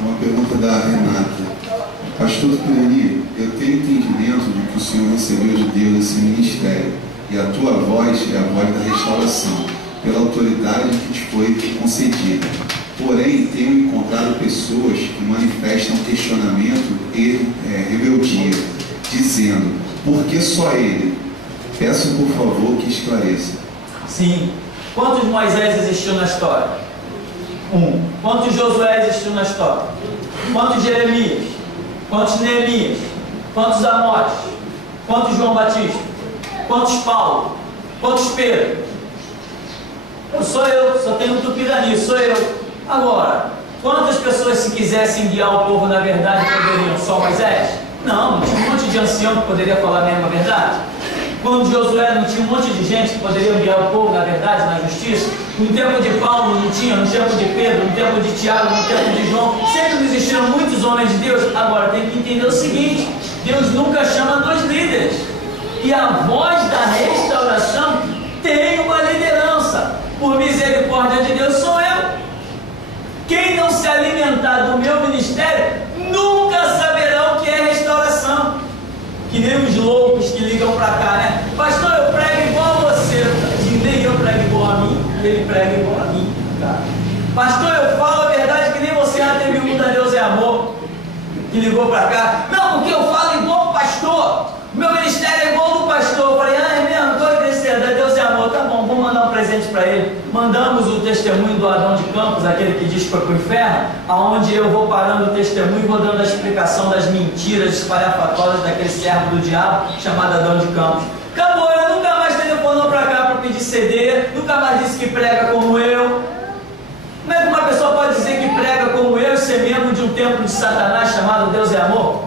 Uma pergunta da Renata. Pastor Pirani, eu tenho entendimento de que o Senhor recebeu de Deus esse ministério, e a tua voz é a voz da restauração, pela autoridade que te foi concedida. Porém, tenho encontrado pessoas que manifestam questionamento e rebeldia, dizendo, por que só ele? Peço, por favor, que esclareça. Sim. Quantos Moisés existiu na história? Um. Quantos Josué existiu na história? Quantos Jeremias? Quantos Neemias? Quantos Amós? Quantos João Batista? Quantos Paulo? Quantos Pedro? Sou eu, só tenho um Tupirani, sou eu. Agora, quantas pessoas, se quisessem guiar o povo na verdade, poderiam? Só Moisés? Não tinha um monte de ancião que poderia falar a mesma verdade. Quando Josué não tinha um monte de gente que poderia guiar o povo na verdade, na justiça. No tempo de Paulo não tinha, no tempo de Pedro, no tempo de Tiago, no tempo de João. Sempre existiram muitos homens de Deus. Agora tem que entender o seguinte: Deus nunca chama dois líderes. E a voz da restauração tem uma liderança. Por misericórdia de Deus sou eu. Quem não se alimentar do meu ministério nunca saberá o que é restauração. Que nem os loucos que ligam para cá, né? Pastor, eu prego igual a você. Nem eu prego igual a mim, ele prega igual a mim, cara. Pastor, eu falo a verdade que nem você. Teve um da Deus é Amor que ligou para cá. Não, porque eu falo igual o pastor. O meu ministério é igual ao do pastor. Eu falei, é mesmo? Estou crescendo, Deus é Amor. Tá bom, vou mandar um presente presente para ele. Mandamos o testemunho do Adão de Campos, aquele que diz que foi para o inferno, aonde eu vou parando o testemunho e vou dando a explicação das mentiras espalhafatosas daquele servo do diabo chamado Adão de Campos. Acabou, ele nunca mais telefonou para cá para pedir CD, nunca mais disse que prega como eu. Como é que uma pessoa pode dizer que prega como eu e ser membro de um templo de Satanás chamado Deus é Amor?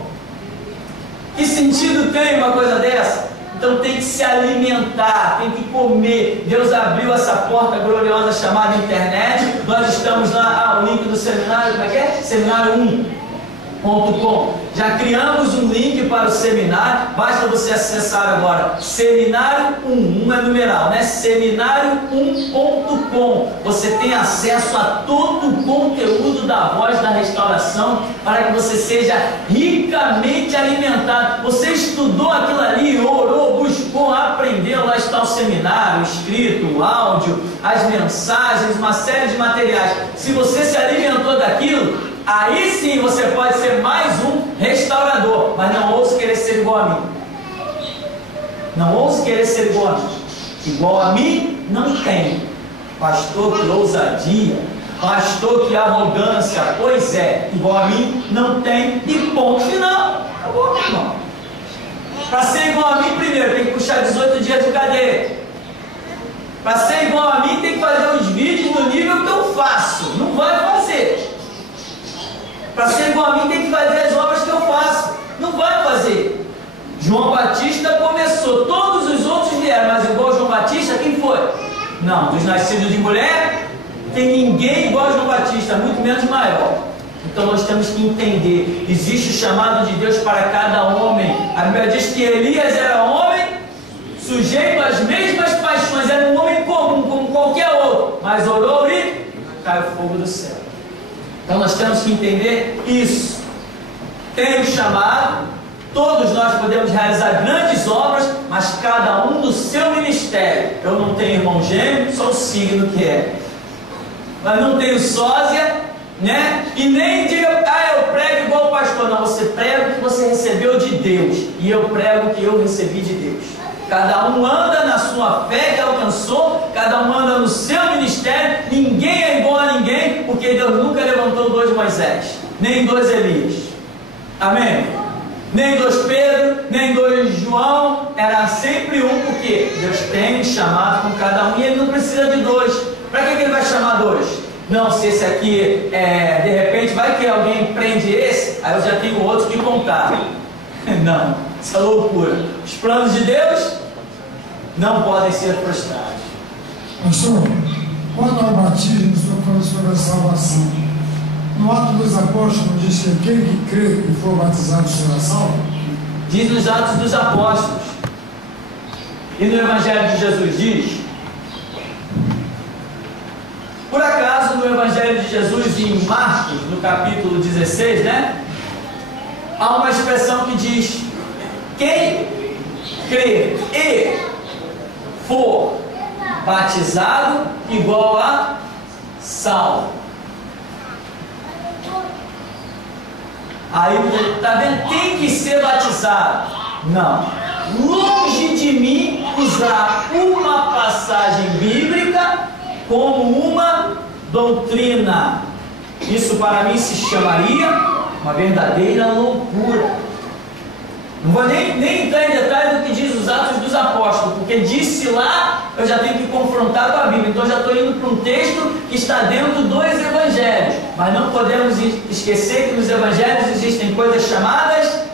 Que sentido tem uma coisa dessa? Então tem que se alimentar, tem que comer. Deus abriu essa porta gloriosa chamada internet. Nós estamos lá, o link do seminário, como é que é? Seminário1.com. Já criamos um link para o seminário, basta você acessar agora Seminário1 é numeral, né? Seminário1.com. Você tem acesso a todo o conteúdo da Voz da Restauração para que você seja ricamente alimentado. Você estudou aquilo ali, orou, buscou, aprendeu, lá está o seminário, escrito, o áudio, as mensagens, uma série de materiais. Se você se alimentou daquilo, aí sim você pode ser mais um restaurador, mas não ouse querer ser igual a mim. Não ouse querer ser igual a mim. Igual a mim não tem. Pastor, que ousadia. Pastor, que arrogância. Pois é, igual a mim não tem. E ponto final. Acabou, meu irmão. Para ser igual a mim, primeiro tem que puxar 18 dias de cadeia. Para ser igual a mim, tem que fazer os vídeos no nível que eu faço. Não vai fazer. Para ser igual a mim, tem que fazer as obras que eu faço. Não vai fazer. João Batista começou, todos os outros vieram, mas igual João Batista, quem foi? Não, dos nascidos de mulher, tem ninguém igual a João Batista, muito menos maior. Então nós temos que entender, existe o chamado de Deus para cada homem. A Bíblia diz que Elias era homem, sujeito às mesmas paixões, era um homem comum, como qualquer outro, mas orou e caiu fogo do céu. Então nós temos que entender isso. Tem o chamado, todos nós podemos realizar grandes obras, mas cada um no seu ministério. Eu não tenho irmão gêmeo, só o signo que é. Mas não tenho sósia, né? E nem diga, eu prego igual o pastor. Não, você prega o que você recebeu de Deus. E eu prego o que eu recebi de Deus. Cada um anda na sua fé que alcançou, cada um anda no seu ministério, ninguém é igual a ninguém, porque Deus nunca levantou 2 Moisés, nem 2 Elias, amém? Nem 2 Pedro, nem 2 João, era sempre um, porque Deus tem chamado com cada um, e Ele não precisa de 2, para que Ele vai chamar 2? Não, se esse aqui, de repente, vai que alguém prende esse, aí eu já tenho outro que contar. Não, isso é loucura. Os planos de Deus não podem ser frustrados. Pastor, quando ao batismo, o senhor falou sobre a salvação. No Atos dos Apóstolos diz que aquele que crê e for batizado será salvo? Diz nos Atos dos Apóstolos. E no Evangelho de Jesus diz. Por acaso, no Evangelho de Jesus, em Marcos, no capítulo 16, né? Há uma expressão que diz: quem crer e for batizado, igual a salvo. Aí, está vendo? Tem que ser batizado. Não. Longe de mim usar uma passagem bíblica como uma doutrina. Isso para mim se chamaria uma verdadeira loucura. Não vou nem entrar em detalhe do que diz os Atos dos Apóstolos, porque disse lá, eu já tenho que confrontar com a Bíblia. Então já estou indo para um texto que está dentro dos Evangelhos. Mas não podemos esquecer que nos Evangelhos existem coisas chamadas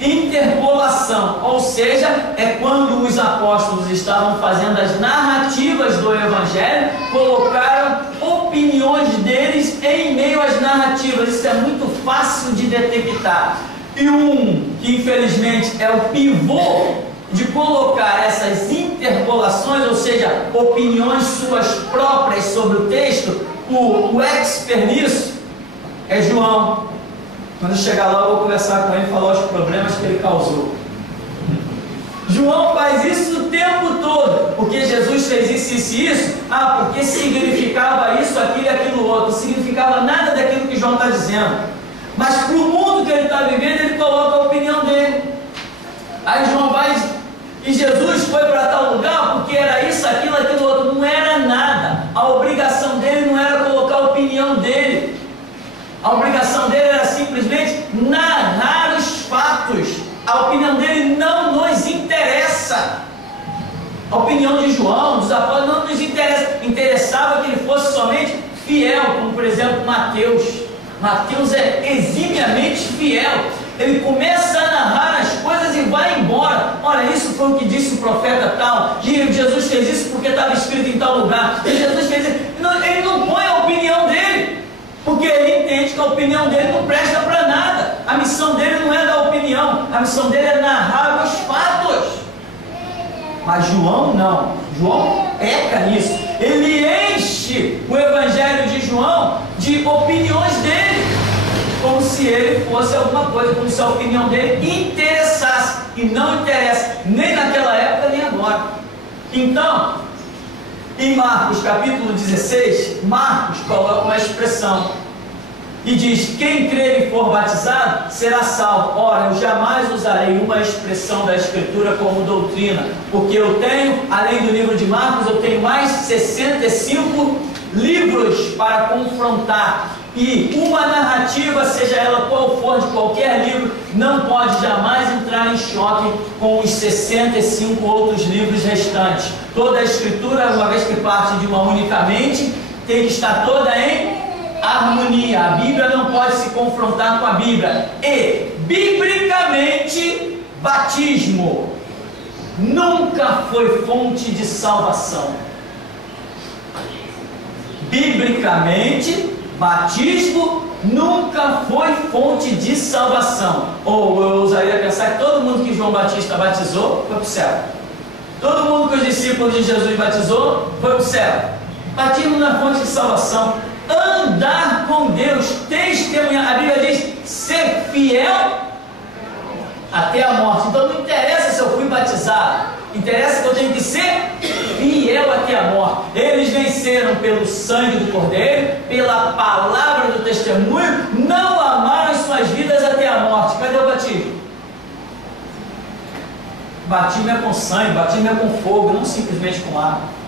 interpolação, ou seja, é quando os apóstolos estavam fazendo as narrativas do Evangelho, colocaram opiniões deles em meio às narrativas. Isso é muito fácil de detectar. E um que infelizmente é o pivô de colocar essas interpolações, ou seja, opiniões suas próprias sobre o texto, o expert nisso é João. Quando chegar lá, eu vou conversar com ele e falar os problemas que ele causou. João faz isso o tempo todo, porque Jesus fez isso e isso, porque significava isso, aquilo e aquilo outro, não significava nada daquilo que João está dizendo. Mas para o mundo que ele está vivendo, ele coloca a opinião dele. Aí João vai, e Jesus foi para tal lugar, porque era isso, a opinião dele não nos interessa. A opinião de João, dos apóstolos, não nos interessa. Interessava que ele fosse somente fiel, como por exemplo Mateus. Mateus é eximiamente fiel. Ele começa a narrar as coisas e vai embora. Olha, isso foi o que disse o profeta tal, e Jesus fez isso porque estava escrito em tal lugar, e Jesus fez isso. Ele não põe a opinião dele, porque ele entende que a opinião dele não presta para nada. A missão dele não é dar opinião, a missão dele é narrar os fatos. Mas João não, João peca nisso. Ele enche o evangelho de João de opiniões dele, como se ele fosse alguma coisa, como se a opinião dele interessasse, e não interessa, nem naquela época, nem agora. Então, em Marcos capítulo 16, Marcos coloca uma expressão e diz: quem crer e for batizado será salvo. Ora, eu jamais usarei uma expressão da Escritura como doutrina, porque eu tenho, além do livro de Marcos, eu tenho mais 65 livros para confrontar, e uma narrativa, seja ela qual for, de qualquer livro, não pode jamais entrar em choque com os 65 outros livros restantes. Toda a Escritura, uma vez que parte de uma única mente, tem que estar toda em harmonia. A Bíblia não pode se confrontar com a Bíblia. E, biblicamente, batismo nunca foi fonte de salvação. Biblicamente, batismo nunca foi fonte de salvação. Ou eu ousaria pensar que todo mundo que João Batista batizou foi para o céu. Todo mundo que os discípulos de Jesus batizou foi para o céu. Batismo não é fonte de salvação. Andar com Deus, testemunhar. A Bíblia diz: ser fiel até a morte. Então não interessa se eu fui batizado, interessa que eu tenho que ser fiel até a morte. Eles venceram pelo sangue do Cordeiro, pela palavra do testemunho, não amaram as suas vidas até a morte. Cadê o batismo? Batismo é com sangue, batismo é com fogo, não simplesmente com água.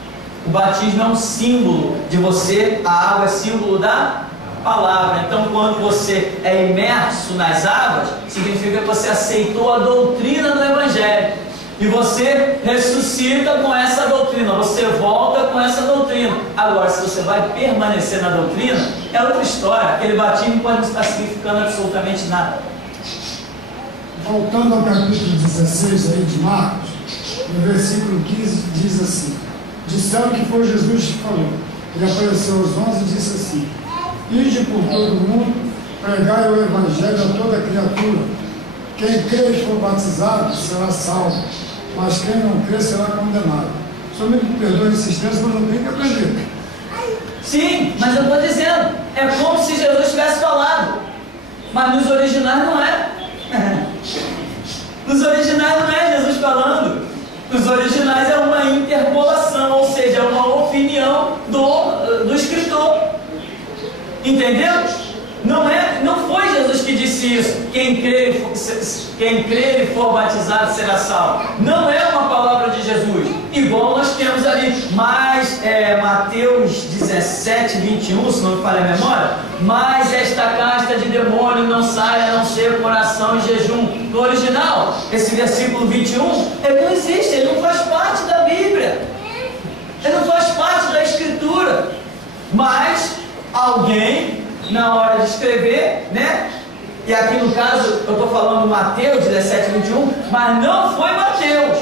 O batismo é um símbolo de você, a água é símbolo da palavra. Então, quando você é imerso nas águas, significa que você aceitou a doutrina do Evangelho, e você ressuscita com essa doutrina, você volta com essa doutrina. Agora, se você vai permanecer na doutrina, é outra história. Aquele batismo pode não estar significando absolutamente nada. Voltando ao capítulo 16 aí de Marcos, no versículo 15 diz assim: disseram que foi Jesus que falou. Ele apareceu aos 11 e disse assim: ide por todo o mundo, pregai o evangelho a toda criatura. Quem crer e for batizado será salvo, mas quem não crer será condenado. O senhor me perdoe a insistência, mas eu tenho que aprender. Sim, mas eu estou dizendo, é como se Jesus tivesse falado, mas nos originais não é. Nos originais não é Jesus falando. Nos originais é uma interpolação, ou seja, é uma opinião do escritor. Entendeu? Não foi Jesus que disse isso. Quem crer e for batizado será salvo. Não é uma palavra de Jesus. Igual nós temos ali, mas Mateus 17, 21, se não me falha a memória, mas esta casta de demônio não sai a não ser por oração e jejum. No original, esse versículo 21, ele não existe, ele não faz parte da Bíblia, ele não faz parte da Escritura. Mas alguém, na hora de escrever, né? E aqui no caso eu estou falando Mateus 17, 21, mas não foi Mateus.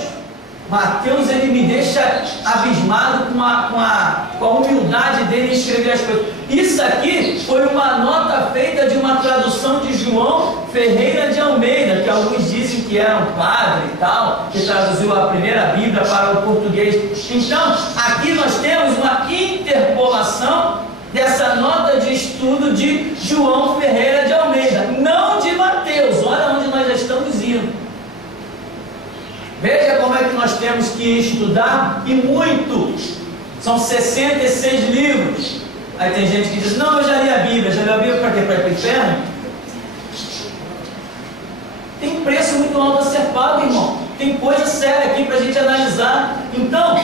Mateus, ele me deixa abismado com a humildade dele em escrever as coisas. Isso aqui foi uma nota feita de uma tradução de João Ferreira de Almeida, que alguns dizem que era um padre e tal, que traduziu a primeira Bíblia para o português. Então, aqui nós temos uma interpolação dessa nota de estudo de João Ferreira de Almeida, não de Mateus. Olha onde nós já estamos indo. Veja como é que nós temos que estudar, e muito. São 66 livros. Aí tem gente que diz: não, eu já li a Bíblia. Já li a Bíblia para quê? Para ir para o inferno? Tem preço muito alto a ser pago, irmão. Tem coisa séria aqui para a gente analisar. Então,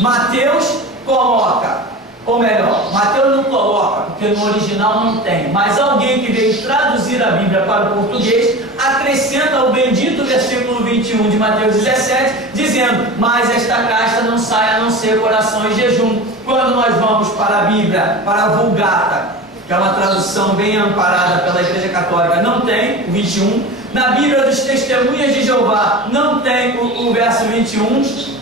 Mateus coloca, ou melhor, Mateus não coloca, porque no original não tem, mas alguém que veio traduzir a Bíblia para o português acrescenta o bendito versículo 21 de Mateus 17, dizendo: mas esta casta não sai a não ser oração e jejum. Quando nós vamos para a Bíblia, para a Vulgata, que é uma tradução bem amparada pela Igreja Católica, não tem o 21. Na Bíblia dos Testemunhas de Jeová não tem o verso 21.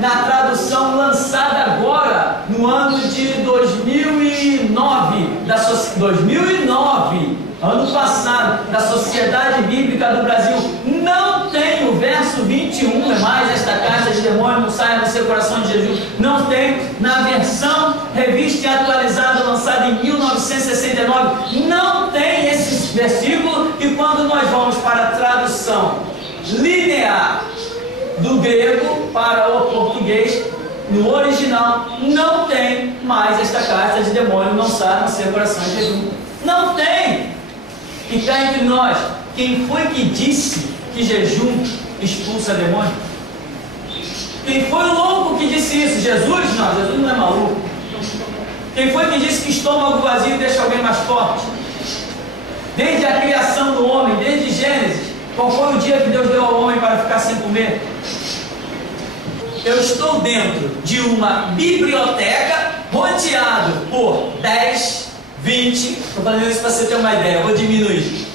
Na tradução lançada agora, no ano de 2009, ano passado, da Sociedade Bíblica do Brasil, não tem o verso 21, é mais esta caixa de demônio não sai no seu coração de jejum. Não tem. Na versão revista e atualizada, lançada em 1969, não tem esse versículo. E quando nós vamos para a tradução linear do grego para o português, no original, não tem mais esta casta de demônio não sai no seu coração de jejum. Não tem. E cá entre nós, quem foi que disse que jejum expulsa demônio? Quem foi o louco que disse isso? Jesus? Não, Jesus não é maluco. Quem foi que disse que estômago vazio deixa alguém mais forte? Desde a criação do homem, desde Gênesis, qual foi o dia que Deus deu ao homem para ficar sem comer? Eu estou dentro de uma biblioteca rodeado por 10, 20, estou fazendo isso para você ter uma ideia, eu vou diminuir.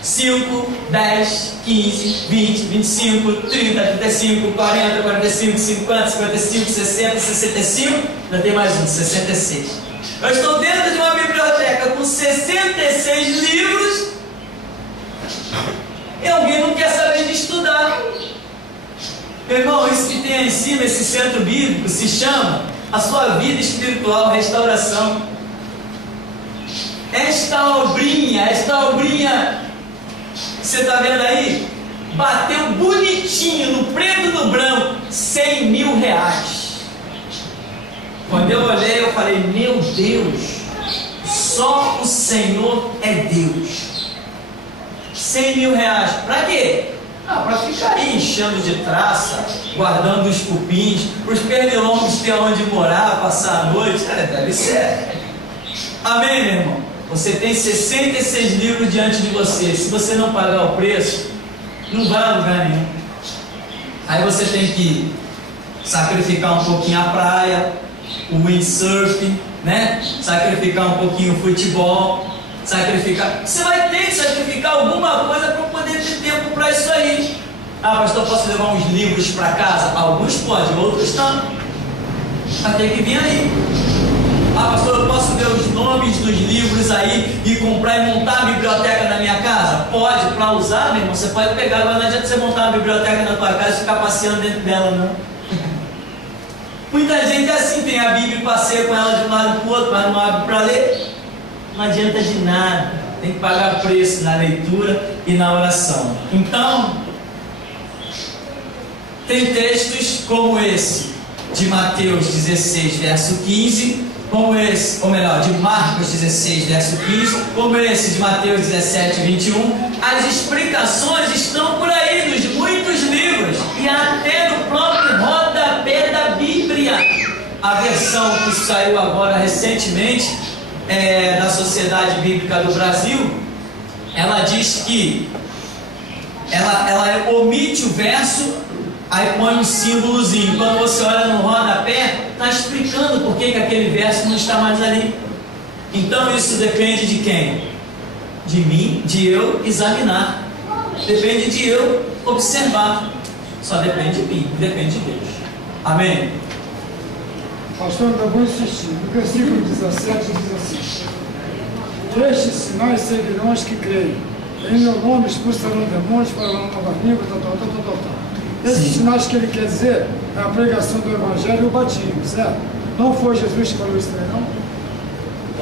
5, 10, 15, 20, 25, 30, 35, 40, 45, 50, 55, 60, 65, ainda tem mais um, 66. Eu estou dentro de uma biblioteca com 66 livros e alguém não quer saber de estudar. Meu irmão, isso que tem aí em cima, esse centro bíblico, se chama a sua vida espiritual, restauração. Esta obrinha, você está vendo aí? Bateu bonitinho, no preto e no branco, 100 mil reais. Quando eu olhei, eu falei: meu Deus, só o Senhor é Deus. 100 mil reais, para quê? Para ficar aí enchendo de traça, guardando os cupins, para os pernilongos ter onde morar, passar a noite. Deve ser. Amém, meu irmão? Você tem 66 livros diante de você. Se você não pagar o preço, não vai a lugar nenhum. Aí você tem que sacrificar um pouquinho a praia, o windsurf, né? Sacrificar um pouquinho o futebol, sacrificar. Você vai ter que sacrificar alguma coisa para poder ter tempo para isso aí. Pastor, posso levar uns livros para casa? Alguns podem, outros não. Vai ter que vir aí. Pastor, eu posso ver os nomes dos livros aí e comprar e montar a biblioteca na minha casa? Pode, para usar, meu irmão, você pode pegar. Agora não adianta você montar uma biblioteca na tua casa e ficar passeando dentro dela, não. Muita gente é assim, tem a Bíblia e passeia com ela de um lado para o outro, mas não abre para ler. Não adianta de nada. Tem que pagar preço na leitura e na oração. Então, tem textos como esse de Mateus 16, verso 15, como esse, ou melhor, de Marcos 16, verso 15, como esse de Mateus 17, 21. As explicações estão por aí nos muitos livros e até no próprio rodapé da Bíblia. A versão que saiu agora recentemente da Sociedade Bíblica do Brasil, ela diz que ela omite o verso, aí põe um símbolozinho. Quando você olha no rodapé, está explicando por que aquele verso não está mais ali. Então isso depende de quem? De mim, de eu examinar. Depende de eu observar. Só depende de mim, depende de Deus. Amém? Pastor, eu vou insistir. No versículo 17 diz assim: estes sinais seguirão os que creem. Em meu nome expulsarão demônios, falarão nova língua, tal. Esses sinais que ele quer dizer é a pregação do Evangelho e o batismo, certo? Não foi Jesus que falou isso aí, não?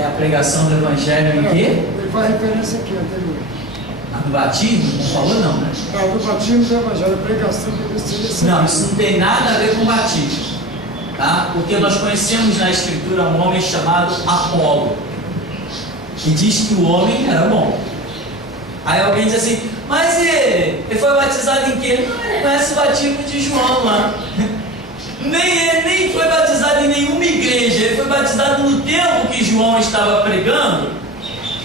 É a pregação do Evangelho em quê? Ele faz referência aqui, anterior. Do batismo? Não falou não, né? Do batismo do Evangelho, a pregação do Evangelho. Não, isso não tem nada a ver com batismo, tá? Porque nós conhecemos na Escritura um homem chamado Apolo, que diz que o homem era bom. Aí alguém diz assim: mas ele foi batizado em quê? Não conhece o batismo de João lá. Nem foi batizado em nenhuma igreja. Ele foi batizado no tempo que João estava pregando.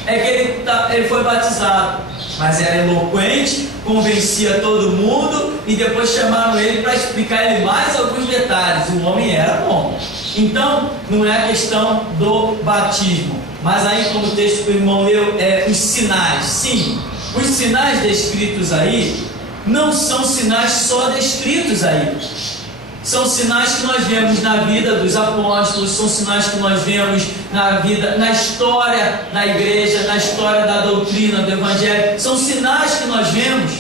É que ele foi batizado. Mas era eloquente, convencia todo mundo e depois chamaram ele para explicar ele mais alguns detalhes. O homem era bom. Então, não é a questão do batismo. Mas aí, como o texto que o irmão leu, os sinais. Sim, os sinais descritos aí não são sinais só descritos aí. São sinais que nós vemos na vida dos apóstolos, são sinais que nós vemos na vida, na história da igreja, na história da doutrina do evangelho. São sinais que nós vemos.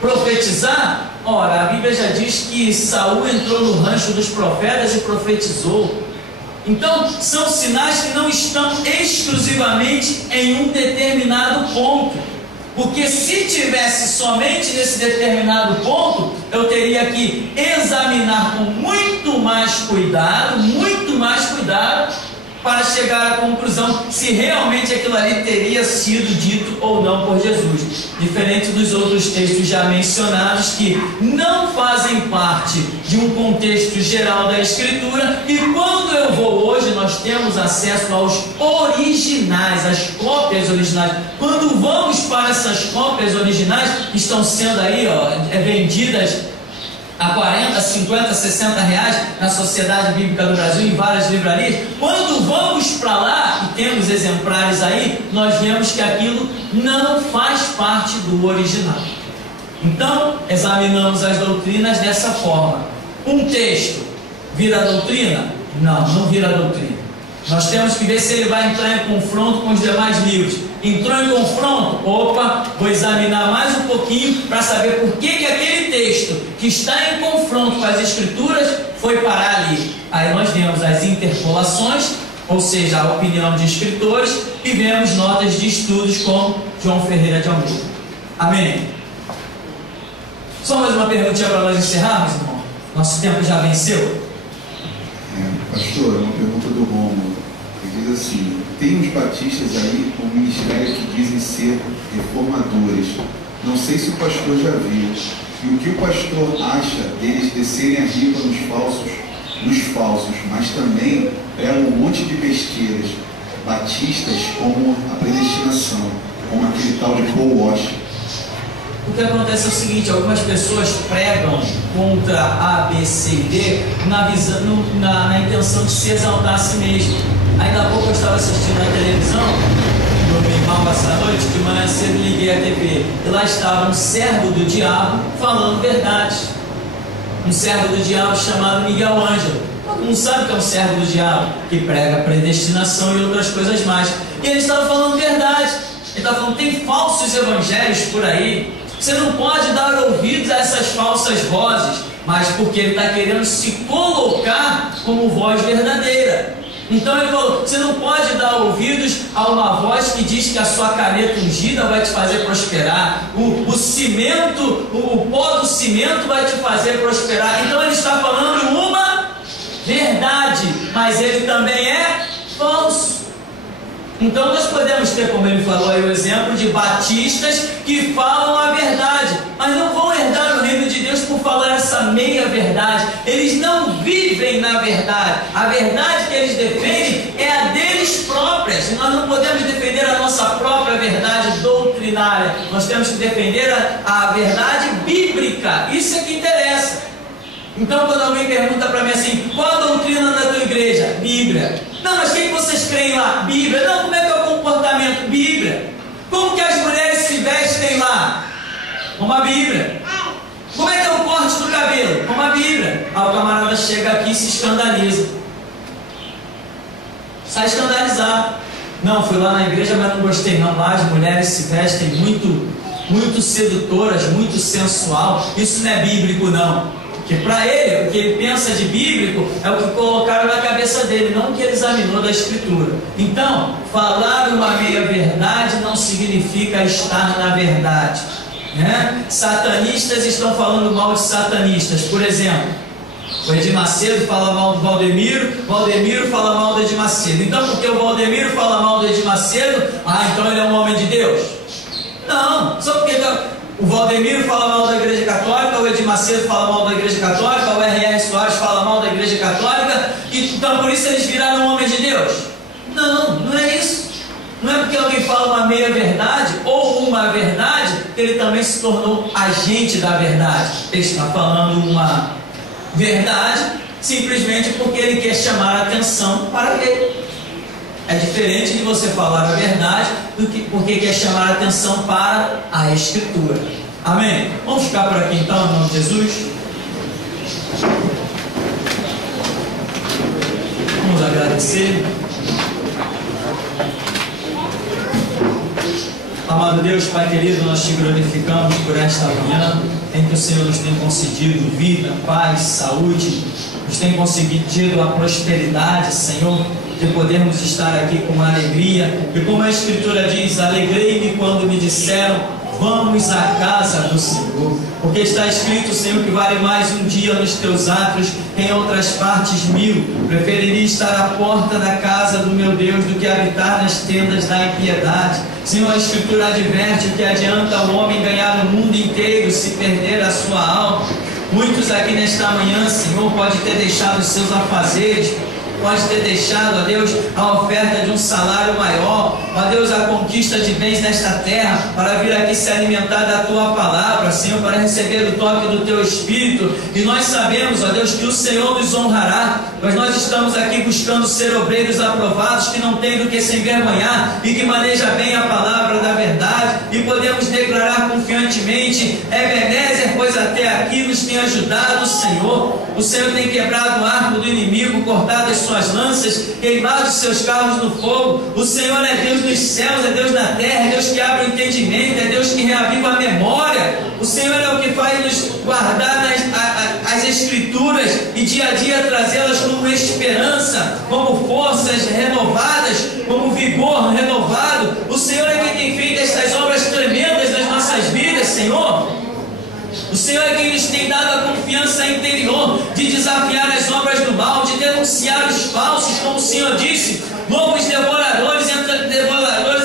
Profetizar, ora, a Bíblia já diz que Saul entrou no rancho dos profetas e profetizou. Então, são sinais que não estão exclusivamente em um determinado ponto. Porque se tivesse somente nesse determinado ponto, eu teria que examinar com muito mais cuidado, para chegar à conclusão se realmente aquilo ali teria sido dito ou não por Jesus. Diferente dos outros textos já mencionados, que não fazem parte de um contexto geral da Escritura, e quando eu vou hoje, nós temos acesso aos originais, às cópias originais. Quando vamos para essas cópias originais, que estão sendo aí vendidas a 40, 50, 60 reais na Sociedade Bíblica do Brasil, em várias livrarias. Quando vamos para lá e temos exemplares aí, nós vemos que aquilo não faz parte do original. Então, examinamos as doutrinas dessa forma. Um texto vira doutrina? Não, não vira doutrina. Nós temos que ver se ele vai entrar em confronto com os demais livros. Entrou em confronto? Opa, vou examinar mais um pouquinho para saber por que aquele texto que está em confronto com as Escrituras foi parar ali. Aí nós vemos as interpolações, ou seja, a opinião de escritores, e vemos notas de estudos como João Ferreira de Almeida. Amém? Só mais uma perguntinha para nós encerrarmos, irmão? Nosso tempo já venceu? Pastor, uma pergunta do Romulo. Ele diz assim: tem uns batistas aí com ministério que dizem ser reformadores. Não sei se o pastor já viu. E o que o pastor acha deles descerem a riba nos falsos, mas também pregam um monte de besteiras batistas como a predestinação, como aquele tal de Paul Walsh. O que acontece é o seguinte: algumas pessoas pregam contra A, B, C e D na intenção de se exaltar a si mesmo. Ainda há pouco eu estava assistindo na televisão, domingo passada noite, de manhã cedo liguei a TV, e lá estava um servo do diabo falando verdade. Um servo do diabo chamado Miguel Ângelo. Todo mundo sabe que é um servo do diabo, que prega predestinação e outras coisas mais. E ele estava falando verdade. Ele estava falando: tem falsos evangelhos por aí. Você não pode dar ouvidos a essas falsas vozes, mas porque ele está querendo se colocar como voz verdadeira. Então ele falou: você não pode dar ouvidos a uma voz que diz que a sua caneta ungida vai te fazer prosperar, o cimento, o pó do cimento vai te fazer prosperar. Então ele está falando uma verdade, mas ele também é falso. Então nós podemos ter, como ele falou aí, o exemplo de batistas que falam a verdade, mas não vão herdar o reino de Deus por falar essa meia verdade. Eles não vivem na verdade. A verdade que eles defendem é a deles próprias, e nós não podemos defender a nossa própria verdade doutrinária. Nós temos que defender a verdade bíblica. Isso é que interessa. Então, quando alguém pergunta para mim assim: qual a doutrina da tua igreja? Bíblia. Não, mas quem vocês creem lá? Bíblia. Não, como é que é o comportamento? Bíblia. Como que as mulheres se vestem lá? Como a Bíblia. Como é que é o corte do cabelo? Como a Bíblia. Aí o camarada chega aqui e se escandaliza. Sai escandalizado. Não, fui lá na igreja, mas não gostei não. Lá as mulheres se vestem muito sedutoras, muito sensual. Isso não é bíblico não. Porque para ele, o que ele pensa de bíblico é o que colocaram na cabeça dele, não o que ele examinou da Escritura. Então, falar uma meia-verdade não significa estar na verdade, né? Satanistas estão falando mal de satanistas. Por exemplo, o Edir Macedo fala mal do Valdemiro, Valdemiro fala mal do Edir Macedo. Então, porque o Valdemiro fala mal do Edir Macedo, então ele é um homem de Deus? Não, só porque o Valdemiro fala mal da Igreja Católica, o Edir Macedo fala mal da Igreja Católica, o R.R. Soares fala mal da Igreja Católica, e então por isso eles viraram homens de Deus? Não, não é isso. Não é porque alguém fala uma meia-verdade ou uma verdade que ele também se tornou agente da verdade. Ele está falando uma verdade simplesmente porque ele quer chamar a atenção para ele. É diferente de você falar a verdade do que porque quer chamar a atenção para a Escritura. Amém? Vamos ficar por aqui então, em nome de Jesus. Vamos agradecer. Amado Deus, Pai querido, nós te glorificamos por esta manhã em que o Senhor nos tem concedido vida, paz, saúde, nos tem concedido a prosperidade, Senhor, de podermos estar aqui com alegria. E como a Escritura diz, alegrei-me quando me disseram, vamos à casa do Senhor. Porque está escrito, Senhor, que vale mais um dia nos teus átrios que em outras partes 1000. Preferiria estar à porta da casa do meu Deus do que habitar nas tendas da impiedade. Senhor, a Escritura adverte que adianta o homem ganhar o mundo inteiro se perder a sua alma. Muitos aqui nesta manhã, Senhor, pode ter deixado os seus afazeres, pode ter deixado, ó Deus, a oferta de um salário maior, ó Deus, a conquista de bens nesta terra, para vir aqui se alimentar da Tua palavra, Senhor, para receber o toque do Teu Espírito. E nós sabemos, ó Deus, que o Senhor nos honrará, mas nós estamos aqui buscando ser obreiros aprovados, que não tem do que se envergonhar e que maneja bem a palavra da verdade, e podemos declarar confiantemente, Ebenezer, pois até aqui nos tem ajudado o Senhor. O Senhor tem quebrado o arco do inimigo, cortado as suas lanças, queimado os seus carros no fogo. O Senhor é Deus dos céus, é Deus na terra, é Deus que abre o entendimento, é Deus que reaviva a memória. O Senhor é o que faz nos guardar as Escrituras e dia a dia trazê-las como esperança, como forças renovadas, como vigor renovado. O Senhor é quem tem feito estas obras tremendas nas nossas vidas, Senhor. O Senhor é quem nos tem dado a confiança interior de desafiar as obras do mal, de denunciar os falsos, como o Senhor disse. Lobos devoradores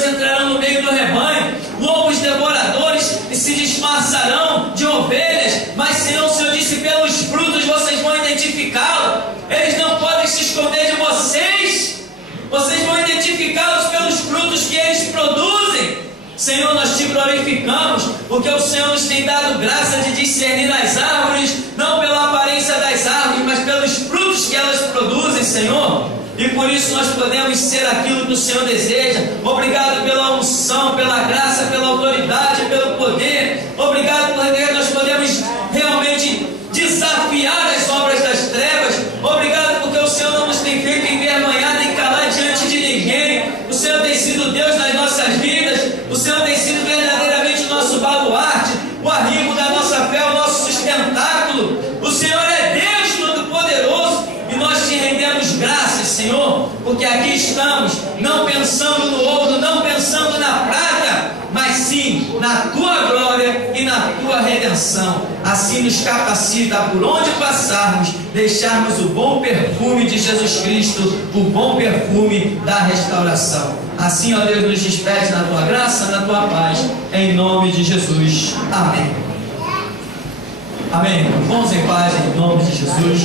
entrarão no meio do rebanho, lobos devoradores se disfarçarão de ovelhas, mas Senhor, o Senhor disse, pelos frutos vocês vão identificá-los. Eles não podem se esconder de vocês, vocês vão identificá-los pelos frutos que eles produzem. Senhor, nós te glorificamos, porque o Senhor nos tem dado graça de discernir as árvores, não pela aparência das árvores, mas pelos frutos que elas produzem, Senhor. E por isso nós podemos ser aquilo que o Senhor deseja. Obrigado pela unção, pela graça, pela autoridade, pelo poder. Obrigado porque nós podemos realmente desafiar as obras das trevas. Obrigado porque o Senhor não nos tem feito envergonhar nem calar diante de ninguém. O Senhor tem sido Deus nas nossas vidas. O Senhor tem sido verdadeiramente o nosso baluarte, o arrimo da nossa fé, o nosso sustentáculo. O Senhor é Deus Todo-Poderoso e nós te rendemos graças, Senhor, porque aqui estamos, não pensando no ouro, não pensando na prata, mas sim na Tua glória e na Tua redenção. Assim nos capacita por onde passarmos, deixarmos o bom perfume de Jesus Cristo, o bom perfume da restauração. Assim, ó Deus, nos despede na Tua graça, na Tua paz, em nome de Jesus. Amém. Amém. Vamos em paz, em nome de Jesus.